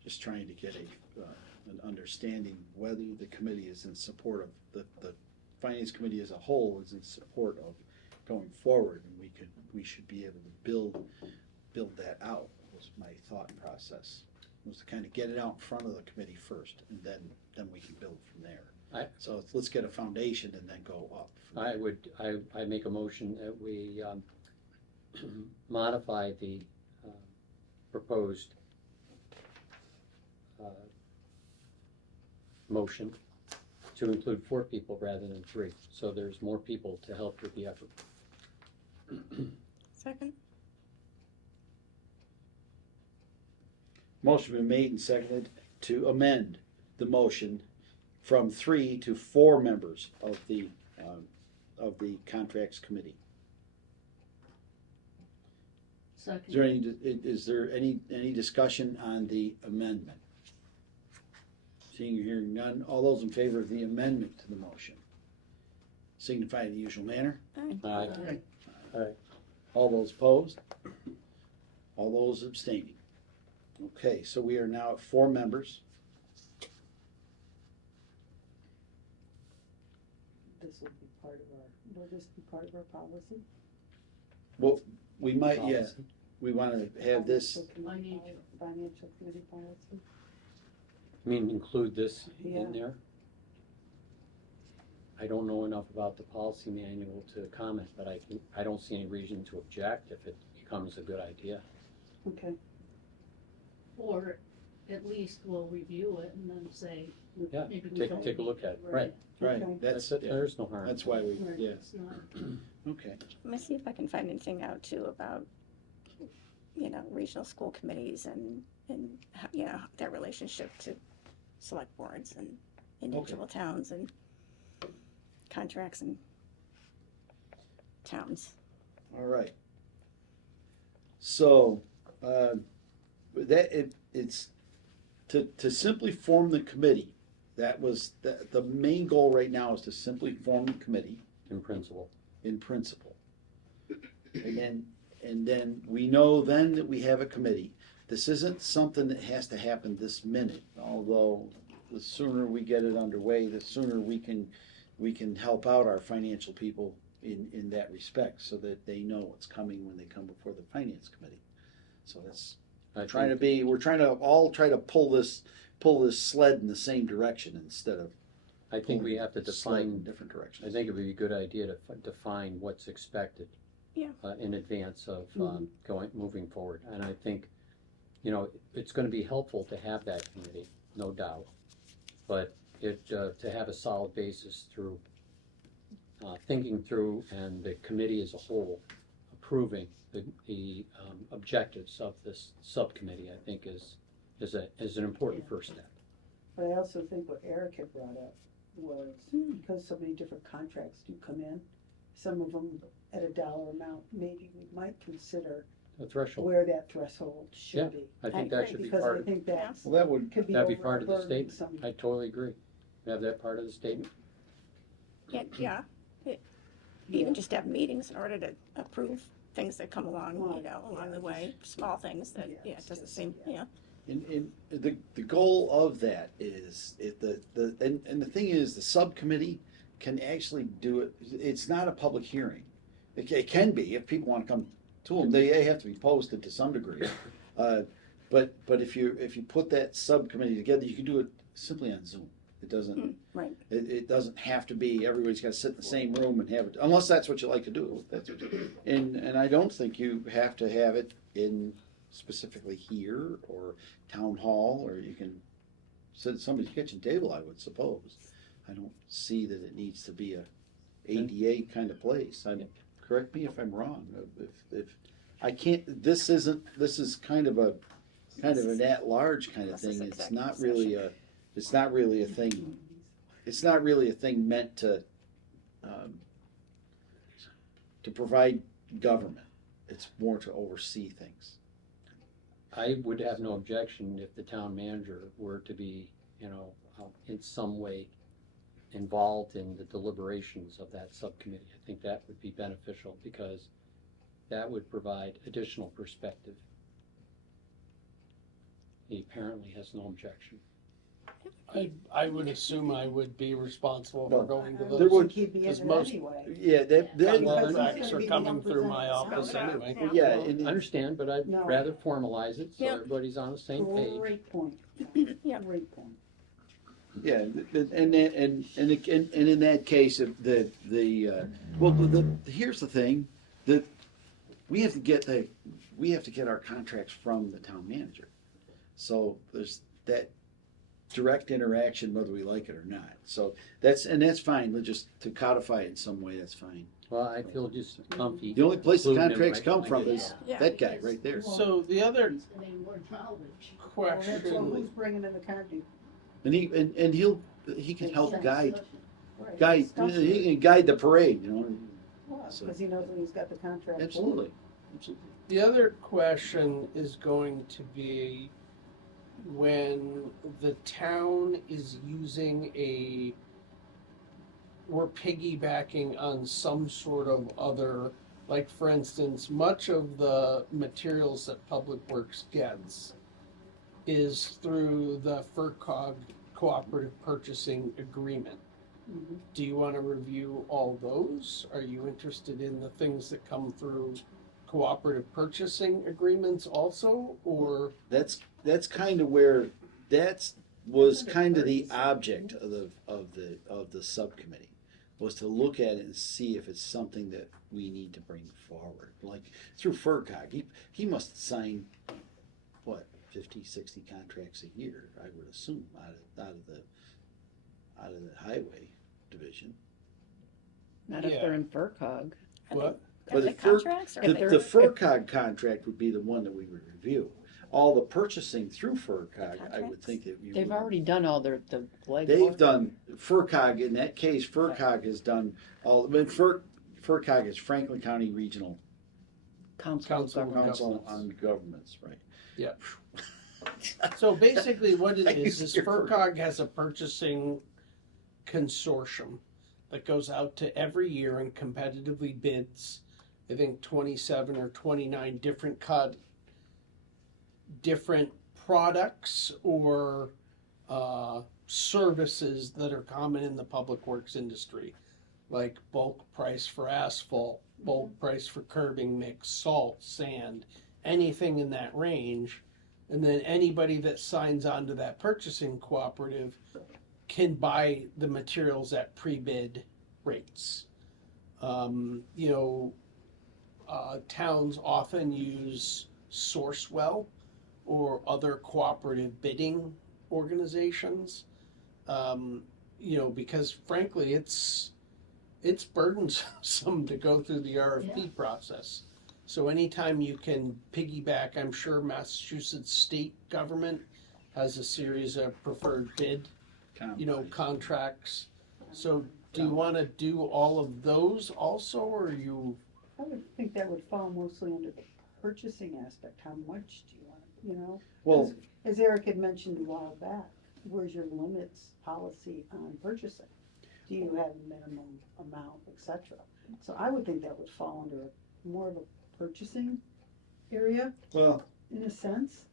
just trying to get an understanding whether the committee is in support of the finance committee as a whole is in support of going forward, and we should be able to build that out. Was my thought process, was to kind of get it out in front of the committee first, and then we can build from there. So let's get a foundation and then go up. I make a motion that we modify the proposed motion to include 4 people rather than 3, so there's more people to help with the effort. Second? Motion been made and seconded to amend the motion from 3 to 4 members of the contracts committee. Second. Is there any discussion on the amendment? Seeing or hearing none, all those in favor of the amendment to the motion signify in the usual manner. Aye. All those opposed? All those abstaining? Okay, so we are now at 4 members. This will be part of will this be part of our policy? Well, we might, yeah, we want to have this, Financial committee policy. I mean, include this Yeah. in there? I don't know enough about the policy manual to comment, but I don't see any reason to object if it becomes a good idea. Okay. Or at least we'll review it and then say, Yeah, maybe we take don't. a look at it. Right. right, Okay. that's, That's it, yeah, there's no harm. that's why we, Right, yeah, it's not. okay. Let me see if I can find anything out too about, regional school committees and their relationship to select boards and individual towns and contracts and towns. All right. So, it's to simply form the committee. That was, the main goal right now is to simply form the committee In principle. in principle. And then we know then that we have a committee. This isn't something that has to happen this minute, although the sooner we get it underway, the sooner we can help out our financial people in that respect, so that they know what's coming when they come before the finance committee. So that's we're trying to all try to pull this sled in the same direction instead of I think we have to the sled in define, different directions. I think it would be a good idea to define what's expected. Yeah. In advance of moving forward. And I think, it's gonna be helpful to have that committee, no doubt. But to have a solid basis through thinking through, and the committee as a whole approving the objectives of this subcommittee, I think is an important first step. But I also think what Eric had brought up was, because so many different contracts do come in, some of them at a dollar amount, maybe we might consider A threshold, where that threshold Yeah. should be. I think that should be Because I part of, think that's, Well, that would could be that'd be part of the overburdening statement. some. I totally agree. Have that part of the statement. Yeah, even just have meetings in order to approve things that come along, along the way, small things that, it doesn't seem, And the goal of that is if and the thing is, the subcommittee can actually do it. It's not a public hearing. It can be if people want to come to them. They have to be posted to some degree. But if you put that subcommittee together, you can do it simply on Zoom. It doesn't. right. It doesn't have to be everybody's got to sit in the same room and have it, unless that's what you like to do. That's what and I don't think you have to have it in specifically here or town hall, or you can sit at somebody's kitchen table, I would suppose. I don't see that it needs to be a ADA kind of place. Correct me if I'm wrong. If I can't, this is kind of an at-large kind of This is thing. It's executive not really a thing. It's not really a thing meant to provide government. It's more to oversee things. I would have no objection if the town manager were to be, in some way involved in the deliberations of that subcommittee. I think that would be beneficial because that would provide additional perspective. He apparently has no objection. I would assume I would be responsible No. for going to I There those. would- He'd be in because it most- anyway. Yeah, Because Well, he's facts gonna are be the coming through my representative. office anyway. Yeah. yeah, Well, and I understand, but I'd No. rather formalize it so Yeah. everybody's on the same page. Great point. Yeah. Great point. yeah, and in that case, here's the thing, that we have to get our contracts from the town manager. So there's that direct interaction whether we like it or not. So that's fine. Just to codify it in some way, that's fine. Well, I feel just comfy. The only place the including it contracts right come when I from get is it. Yeah. that guy right there. So the other He's getting more knowledge. So question, who's bringing in the copy? And he can help guide Right. he can guide the parade, So- Because he knows when he's got the contract. Absolutely. the other question is going to be when the town is using we're piggybacking on some sort of other, like for instance, much of the materials that Public Works gets is through the FERCog cooperative purchasing agreement. Mhm. Do you want to review all those? Are you interested in the things that come through cooperative purchasing agreements also, or? That's kind of where was kind of the object of the subcommittee, was to look at it and see if it's something that we need to bring forward, like through FERCog. He must sign 50, 60 contracts a year, I would assume, out of the highway division. Not if Yeah. they're in FERCog. What? But The if contracts or The they're- FERCog contract would be the one that we would review. all the purchasing through FERCog, I would Contracts? think that you They've would- already done all the legwork. They've done, FERCog, in that case, FERCog has done all, but FERCog is Franklin County Regional Council of Council Governments. on Governments, right? Yeah. So basically what it I used is to hear FERCog has a purchasing consortium that goes out to every year and competitively bids, I think 27 or 29 different products or services that are common in the public works industry, like bulk price for asphalt, bulk price for curbing mix, salt, sand, anything in that range. And then anybody that signs on to that purchasing cooperative can buy the materials at pre-bid rates. Towns often use Sourcewell or other cooperative bidding organizations. Because frankly, it's burdensome to go through the RFP process. So anytime you can piggyback, I'm sure Massachusetts state government has a series of preferred bid, contracts. So do you want to do all of those also, or are you? I would think that would fall mostly under the purchasing aspect. How much do you want, Well, As Eric had mentioned a while back, where's your limits policy on purchasing? Do you have a minimum amount, et cetera? So I would think that would fall under more of a purchasing area, well, in a sense.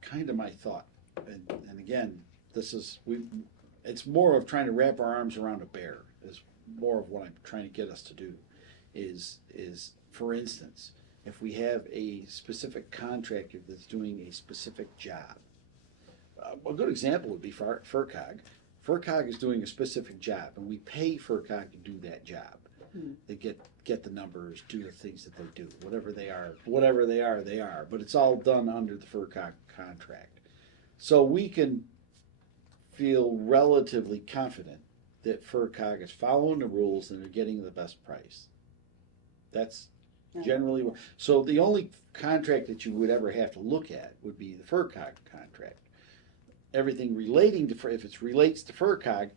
kind of my thought, and again, it's more of trying to wrap our arms around a bear, is more of what I'm trying to get us to do, is for instance, if we have a specific contractor that's doing a specific job. A good example would be FERCog. FERCog is doing a specific job, and we pay FERCog to do that job. They get the numbers, do the things that they do, whatever they are, but it's all done under the FERCog contract. So we can feel relatively confident that FERCog is following the rules and they're getting the best price. That's generally, so the only contract that you would ever have to look at would be the FERCog contract. Everything relating to, if it relates to FERCog,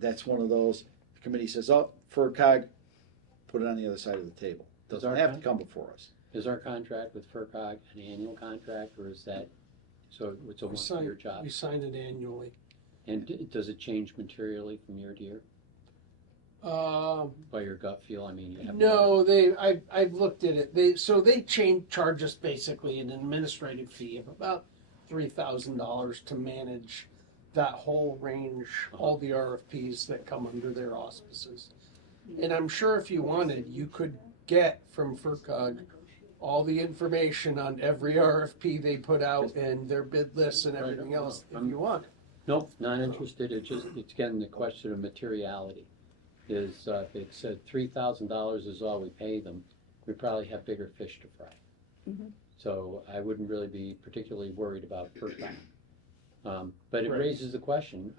that's one of those, the committee says, oh, FERCog, put it on the other side of the table. Doesn't have to come before us. Is our contract with FERCog an annual contract, or is that, so it's a one-year job? We sign it annually. And does it change materially from year to year? By your gut feel, I mean, you have. No, I've looked at it. They charge us basically an administrative fee of about $3,000 to manage that whole range, all the RFPs that come under their auspices. And I'm sure if you wanted, you could get from FERCog all the information on every RFP they put out and their bid lists and everything else if you want. Nope, not interested. It's again the question of materiality. Is if it said $3,000 is all we pay them, we probably have bigger fish to fry. Mhm. So I wouldn't really be particularly worried about FERCog. But it Right. raises the question,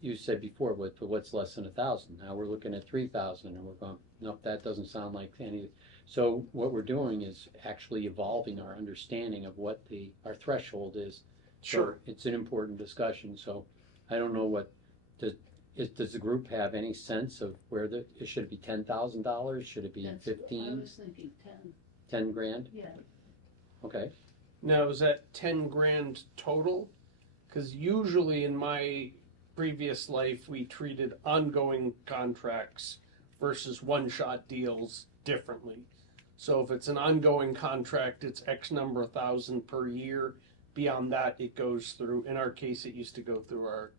you said before, what's less than 1,000? Now we're looking at 3,000 and we're going, nope, that doesn't sound like any. So what we're doing is actually evolving our understanding of what our threshold is. Sure. So it's an important discussion, so I don't know does the group have any sense of where should it be $10,000? Should it be I 15, was thinking 10, 10 grand? yeah. Okay, Now, is that 10 grand total? Because usually in my previous life, we treated ongoing contracts versus one-shot deals differently. So if it's an ongoing contract, it's X number of thousand per year. Beyond that, it goes through, in our case, it used to go through our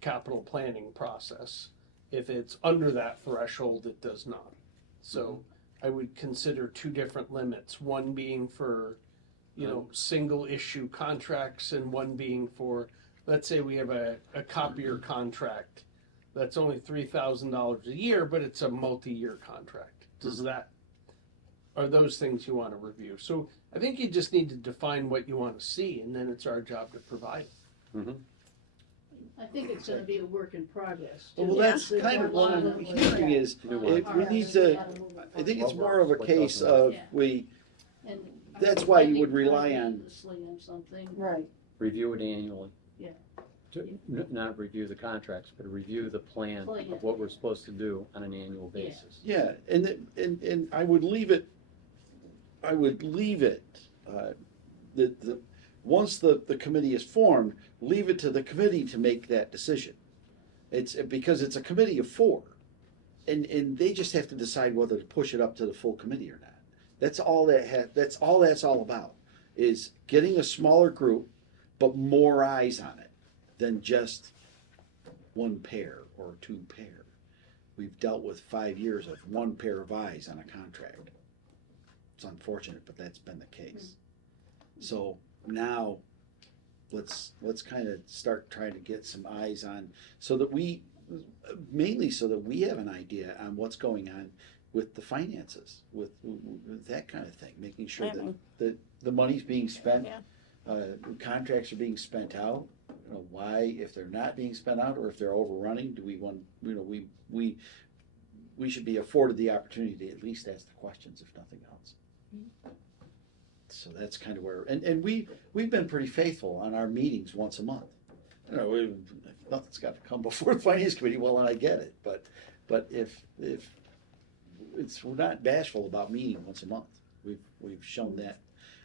capital planning process. If it's under that threshold, it does not. So I would consider two different limits, one being for, single issue contracts and one being for, let's say we have a copier contract that's only $3,000 a year, but it's a multi-year contract. Are those things you want to review? So I think you just need to define what you want to see, and then it's our job to provide it. I think it's gonna be a work in progress. too. Well, that's There's kind a of what lot I'm of hearing is, We we need to, I think it's more of a case of Yeah. we, And That's why you would Depending rely on, previously on something. Right, Review it annually. Yeah. Not review the contracts, but review the plan Plan. of what we're supposed to do on an annual Yeah. basis. yeah, and I would leave it, once the committee is formed, leave it to the committee to make that decision. It's, because it's a committee of 4, and they just have to decide whether to push it up to the full committee or not. That's all that's all about, is getting a smaller group, but more eyes on it than just one pair or 2 pair. We've dealt with 5 years of 1 pair of eyes on a contract. It's unfortunate, but that's been the case. So now, let's kind of start trying to get some eyes on, mainly so that we have an idea on what's going on with the finances, with that kind of thing, making sure that the money's being spent, Yeah. contracts are being spent out. You know, why, if they're not being spent out, or if they're overrunning, do we want, we should be afforded the opportunity to at least ask the questions, if nothing else. So that's kind of where, and we've been pretty faithful on our meetings once a month. You know, nothing's got to come before the finance committee, well, and I get it, but if we're not bashful about meeting once a month. We've shown that.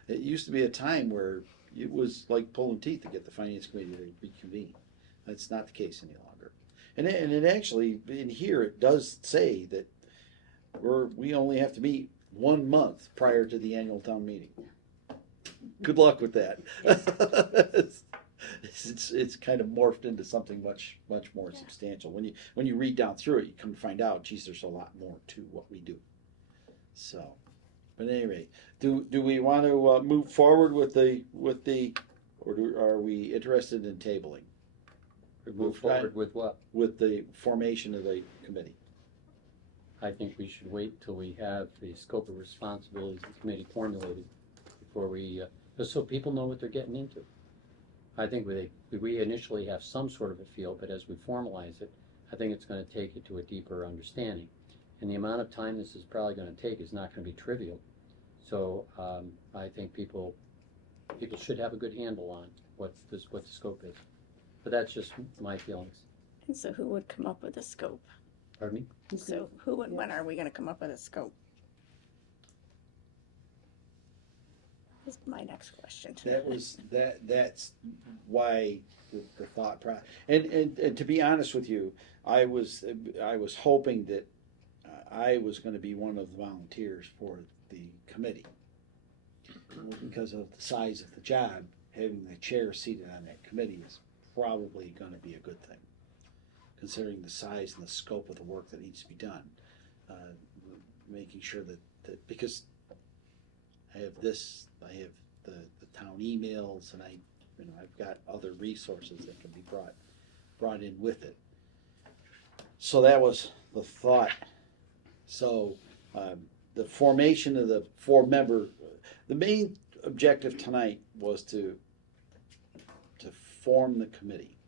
It used to be a time where it was like pulling teeth to get the finance committee to reconvene. That's not the case any longer. And it actually, in here, it does say that we only have to meet 1 month prior to the annual town meeting. Good luck with that. It's kind of morphed into something much more substantial. When you read down through it, you come to find out, geez, there's a lot more to what we do. So, but anyway, do we want to move forward with the, or are we interested in tabling? Move forward with what? With the formation of the committee. I think we should wait till we have the scope of responsibilities of the committee formulated before we, just so people know what they're getting into. I think we initially have some sort of a feel, but as we formalize it, I think it's gonna take it to a deeper understanding. And the amount of time this is probably gonna take is not gonna be trivial. So, I think people should have a good handle on what the scope is. But that's just my feelings. And so who would come up with a scope? Pardon me? So who and when are we gonna come up with a scope? Is my next question. That's why the thought process. And to be honest with you, I was hoping that I was going to be one of the volunteers for the committee, because of the size of the job. Having the chair seated on that committee is probably going to be a good thing, considering the size and the scope of the work that needs to be done. Making sure that because I have the town emails, and I've got other resources that can be brought in with it. So that was the thought. So the formation of the 4-member, the main objective tonight was to form the committee.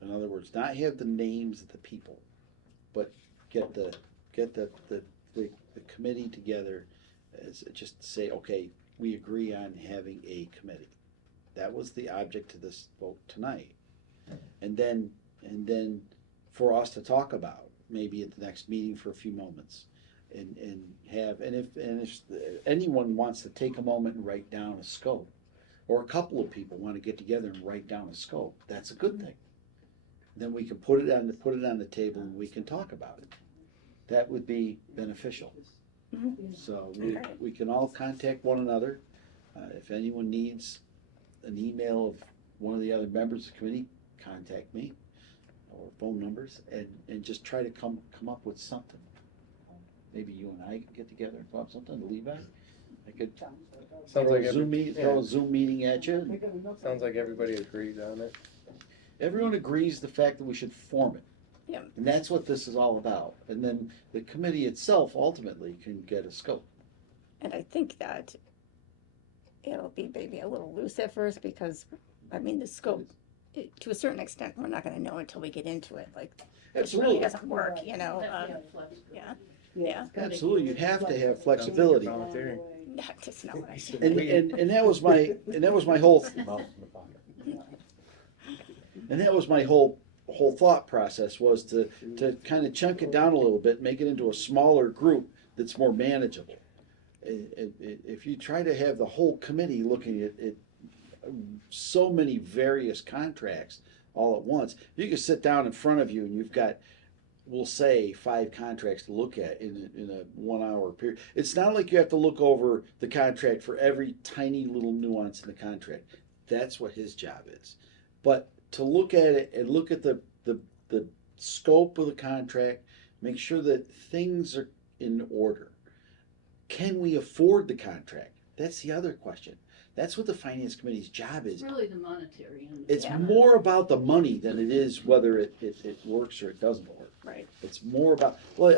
In other words, not have the names of the people, but get the committee together, as just to say, okay, we agree on having a committee. That was the object of this vote tonight. And then for us to talk about, maybe at the next meeting for a few moments, and if anyone wants to take a moment and write down a scope, or a couple of people want to get together and write down a scope, that's a good thing. Then we can put it on the table and we can talk about it. That would be beneficial. Mhm. So Okay. we can all contact one another. If anyone needs an email of one of the other members of the committee, contact me, or phone numbers, and just try to come up with something. Maybe you and I could get together and come up with something. Levi, I could Sounds throw like a Zoom meeting, throw a Zoom meeting at you. sounds like everybody agrees on it. Everyone agrees the fact that we should form it. Yeah. And that's what this is all about. And then the committee itself ultimately can get a scope. And I think that it'll be maybe a little loose at first, because, I mean, the scope, to a certain extent, we're not gonna know until we get into it, like, this really Absolutely. doesn't work, you know, That- yeah, flexible. yeah. Yeah. Absolutely, you have to have flexibility. Volunteering. That's not what I said. And that was my, whole, and that was my whole thought process, was to kind of chunk it down a little bit, make it into a smaller group that's more manageable. If you try to have the whole committee looking at so many various contracts all at once, you can sit down in front of you and you've got, we'll say, 5 contracts to look at in a 1 hour period. It's not like you have to look over the contract for every tiny little nuance in the contract. That's what his job is. But to look at it and look at the scope of the contract, make sure that things are in order. Can we afford the contract? That's the other question. That's what the finance committee's job is. It's really the monetary end. It's more about the money than it is whether it works or it doesn't work. Right. It's more about, well,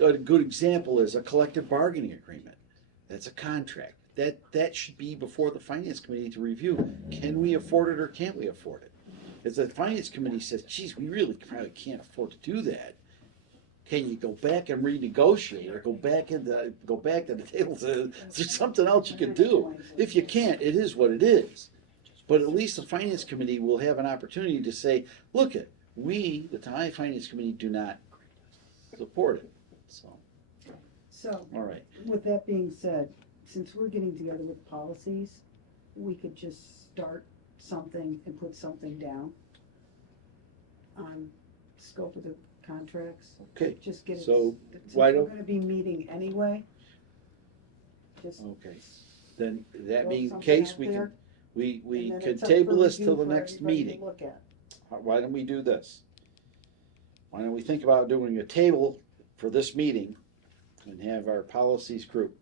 a good example is a collective bargaining agreement. That's a contract. That should be before the finance committee to review. Can we afford it or can't we afford it? If the finance committee says, geez, we really probably can't afford to do that, can you go back and renegotiate or go back to the table? Is there something else you can do? If you can't, it is what it is. But at least the finance committee will have an opportunity to say, look, we, the Thai Finance Committee, do not support it. So, All right. with that being said, since we're getting together with policies, we could just start something and put something down on scope of the contracts. Okay. Just get it. So, Since why we're don't- gonna be meeting anyway, just Okay. Then that throw being the something case, out we there, we and then could it's up table for this till the review for next everybody to meeting. Look at. Why don't we do this? Why don't we think about doing a table for this meeting and have our policies group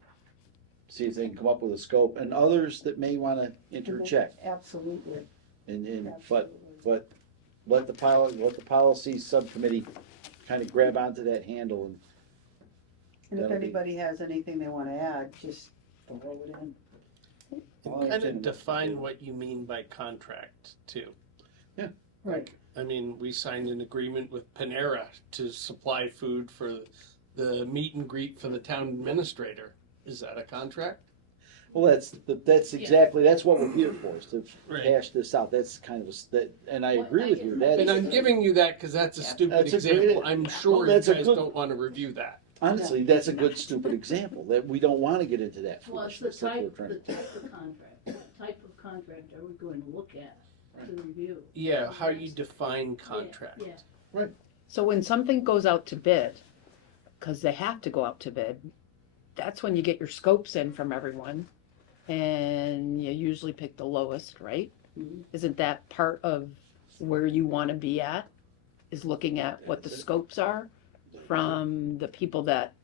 see if they can come up with a scope, and others that may want to interject. Absolutely, And absolutely. but let the policies subcommittee kind of grab onto that handle and And if that'll be- anybody has anything they wanna add, just throw it in. Kind of define what you mean by contract too. Yeah. Right. I mean, we signed an agreement with Panera to supply food for the meet and greet for the town administrator. Is that a contract? well, that's exactly, that's what we're here for, is to Right. hash this out. That's kind of and I Well, agree I with get you. that. And I'm That's giving you that because that's a Yeah. stupid That's a great- example. I'm sure Well, you that's a guys good- don't want to review that. honestly, that's a good stupid example that we don't want to get into that Well, it's the foolishness that we're type, trying the to. type of contract, what type of contract are we going to look at to review? Yeah, how you define contract. Yeah, So when something goes out to bid, because they have to go out to bid, that's when you get your scopes in from everyone, and you usually pick the lowest, right? Mhm. Isn't that part of where you want to be at? Is looking at what the That's it. scopes are from the people that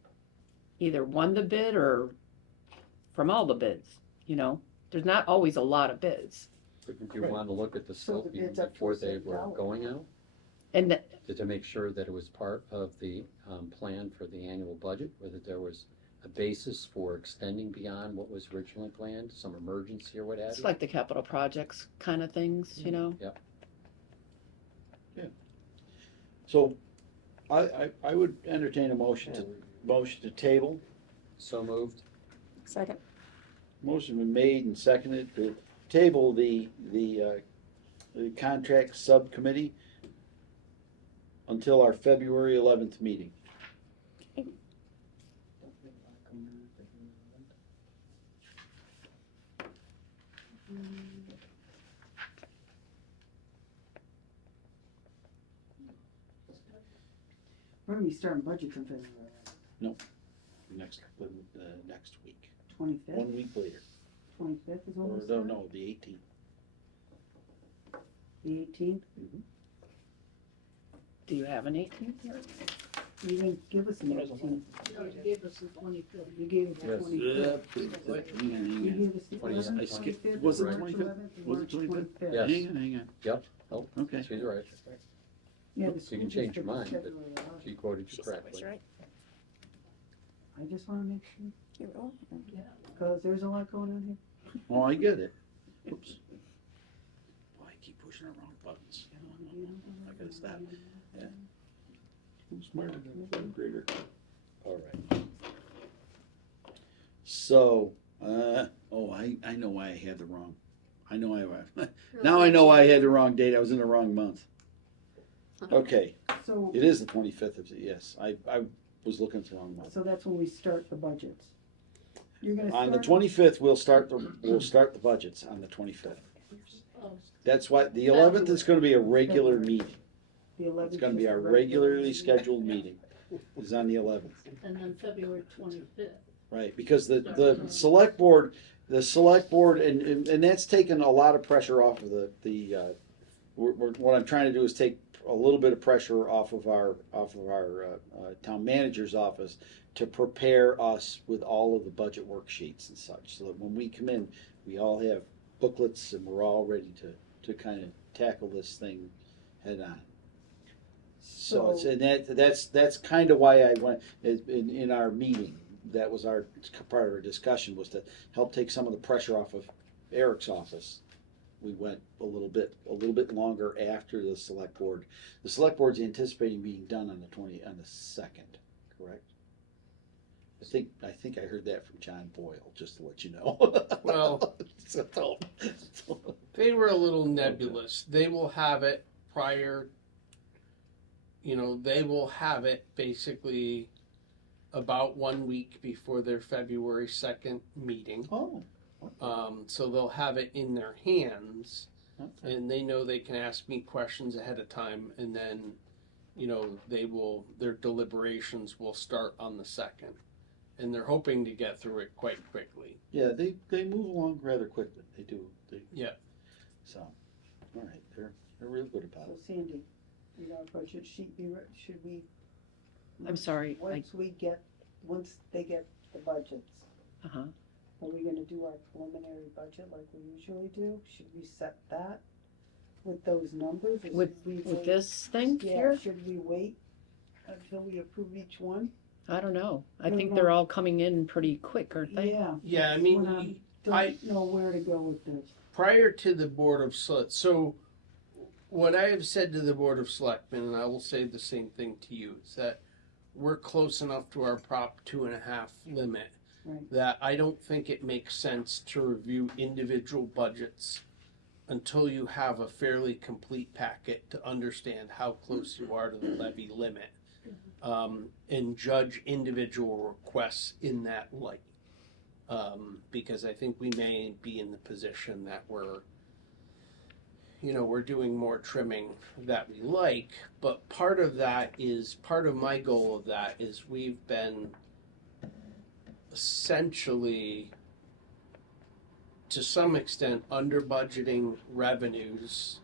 either won the bid or from all the bids, you know? There's not always a lot of bids. Wouldn't you want to look at the So scope the even bid's up to before a they certain were dollar. going out? And that, To make sure that it was part of the plan for the annual budget, whether there was a basis for extending beyond what was originally planned, some emergency or what have it's you? like the capital projects kind of things, you know? So, I would entertain a motion to table. So moved. Second. Motion been made and seconded to table the contract subcommittee until our February 11th meeting. We're gonna be starting budgets in February, Next week, twenty-fifth, 1 week later, 25th is when or we no, start? no, the 18th. The 18th? Do you have an 18th? You didn't give us an 18th. you already gave us the 25th. You gave us the Yes. 25th. You gave us the 20 11th, I skipped- 25th, was it March 25th? 11th, and Was it March 25th? 25th. Yes. Hang on. Yep. Oh, Okay. she's right. Yeah, the You school can change your district is mind, but February 11th. she quoted you She's always correctly. right. I just wanna make sure, You will. cause there's a lot going on here. Oh, I get it. Oops. Boy, I keep pushing the wrong buttons. I gotta stop. Yeah. Who's smarter than a third grader? All right. So, I know why I had the wrong. Now I know why I had the wrong date. I was in the wrong month. Okay, So, it is the 25th of, yes, I was looking at the wrong month. so that's when we start the budgets. You're gonna On the start, 25th, we'll start the budgets on the 25th. Oh, That's why, the 11th is gonna be a regular meeting. the 11th. It's gonna be our regularly scheduled meeting, is on the 11th. And then February 25th. Right, because the select board, and that's taken a lot of pressure off of what I'm trying to do is take a little bit of pressure off of our town manager's office to prepare us with all of the budget worksheets and such, so that when we come in, we all have booklets and we're all ready to kind of tackle this thing head on. So it's, and that's kind of why I went, in our meeting, that was our part of our discussion, was to help take some of the pressure off of Eric's office. We went a little bit longer after the select board. The select board's anticipating being done on the 2nd, correct? I think I heard that from John Boyle, just to let you know. Well, So- they were a little nebulous. They will have it prior, they will have it basically about 1 week before their February 2nd meeting. Oh, So they'll have it in their hands, okay. and they know they can ask me questions ahead of time, and then, their deliberations will start on the 2nd. And they're hoping to get through it quite quickly. Yeah, they move along rather quickly. They do. Yeah. So, all right, they're real good about So it. Sandy, our budget sheet, should we? I'm sorry, Once they get the budgets, Uh-huh. are we gonna do our preliminary budget like we usually do? Should we set that with those numbers? or With should we with wait? this thing Yeah, here, should we wait until we approve each one? I don't know. I No, think no. they're all coming in pretty quick, aren't they? Yeah. Yeah, I When mean, I don't know where to go with this. prior to the Board of so what I have said to the Board of Selectmen, and I will say the same thing to you, is that we're close enough to our Prop 2.5 limit Right. that I don't think it makes sense to review individual budgets until you have a fairly complete packet to understand how close you are to the levy limit, and judge individual requests in that light. Because I think we may be in the position that we're doing more trimming that we like, but part of my goal of that is we've been essentially, to some extent, under budgeting revenues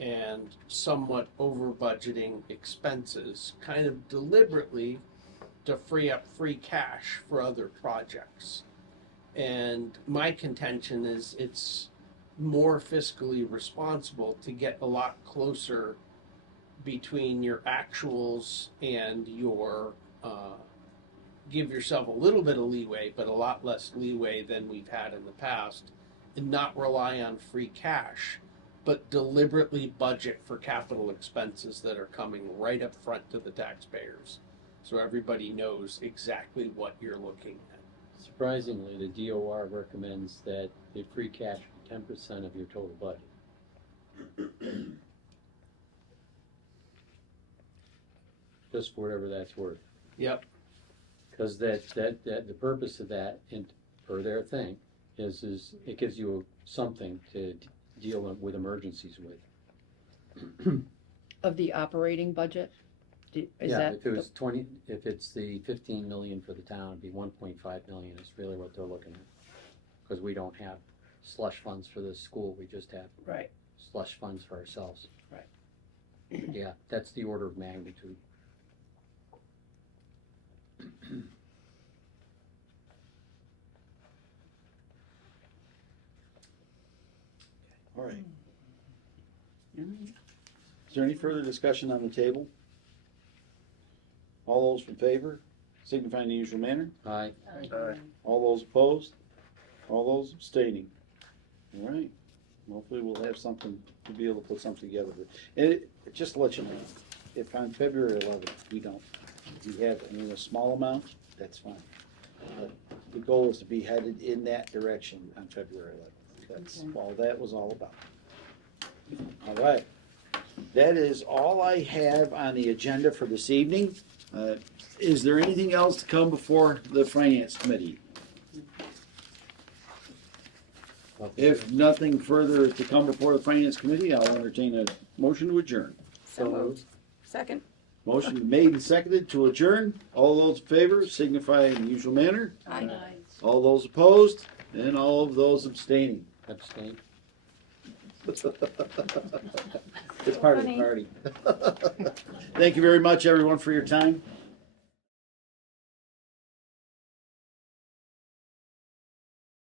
and somewhat over budgeting expenses, kind of deliberately to free up free cash for other projects. And my contention is it's more fiscally responsible to get a lot closer between your actuals and your give yourself a little bit of leeway, but a lot less leeway than we've had in the past, and not rely on free cash, but deliberately budget for capital expenses that are coming right up front to the taxpayers, so everybody knows exactly what you're looking at. Surprisingly, the DOR recommends that the free cash be 10% of your total budget. Just for whatever that's worth. Yep. Because the purpose of that, per their thing, is it gives you something to deal with emergencies with. Of the operating budget? Is Yeah, that if it was 20, if it's the 15 million for the town, it'd be 1.5 million is really what they're looking at. Because we don't have slush funds for this school, we just have Right. slush funds for ourselves. Right. Yeah, that's the order of magnitude. All right. Is there any further discussion on the table? All those in favor, signify in the usual manner. Aye. All those opposed? All those abstaining? All right. Hopefully we'll have something to be able to put something together. And just to let you know, if on February 11th we don't, we have a small amount, that's fine. But the goal is to be headed in that direction on February 11th. That's all that was all about. All right. That is all I have on the agenda for this evening. Is there anything else to come before the Finance Committee? If nothing further to come before the Finance Committee, I'll entertain a motion to adjourn. So moved. Second? Motion made and seconded to adjourn. All those in favor signify in the usual manner. Aye. All those opposed, and all of those abstaining. Abstain. It's part of the party. Thank you very much, everyone, for your time.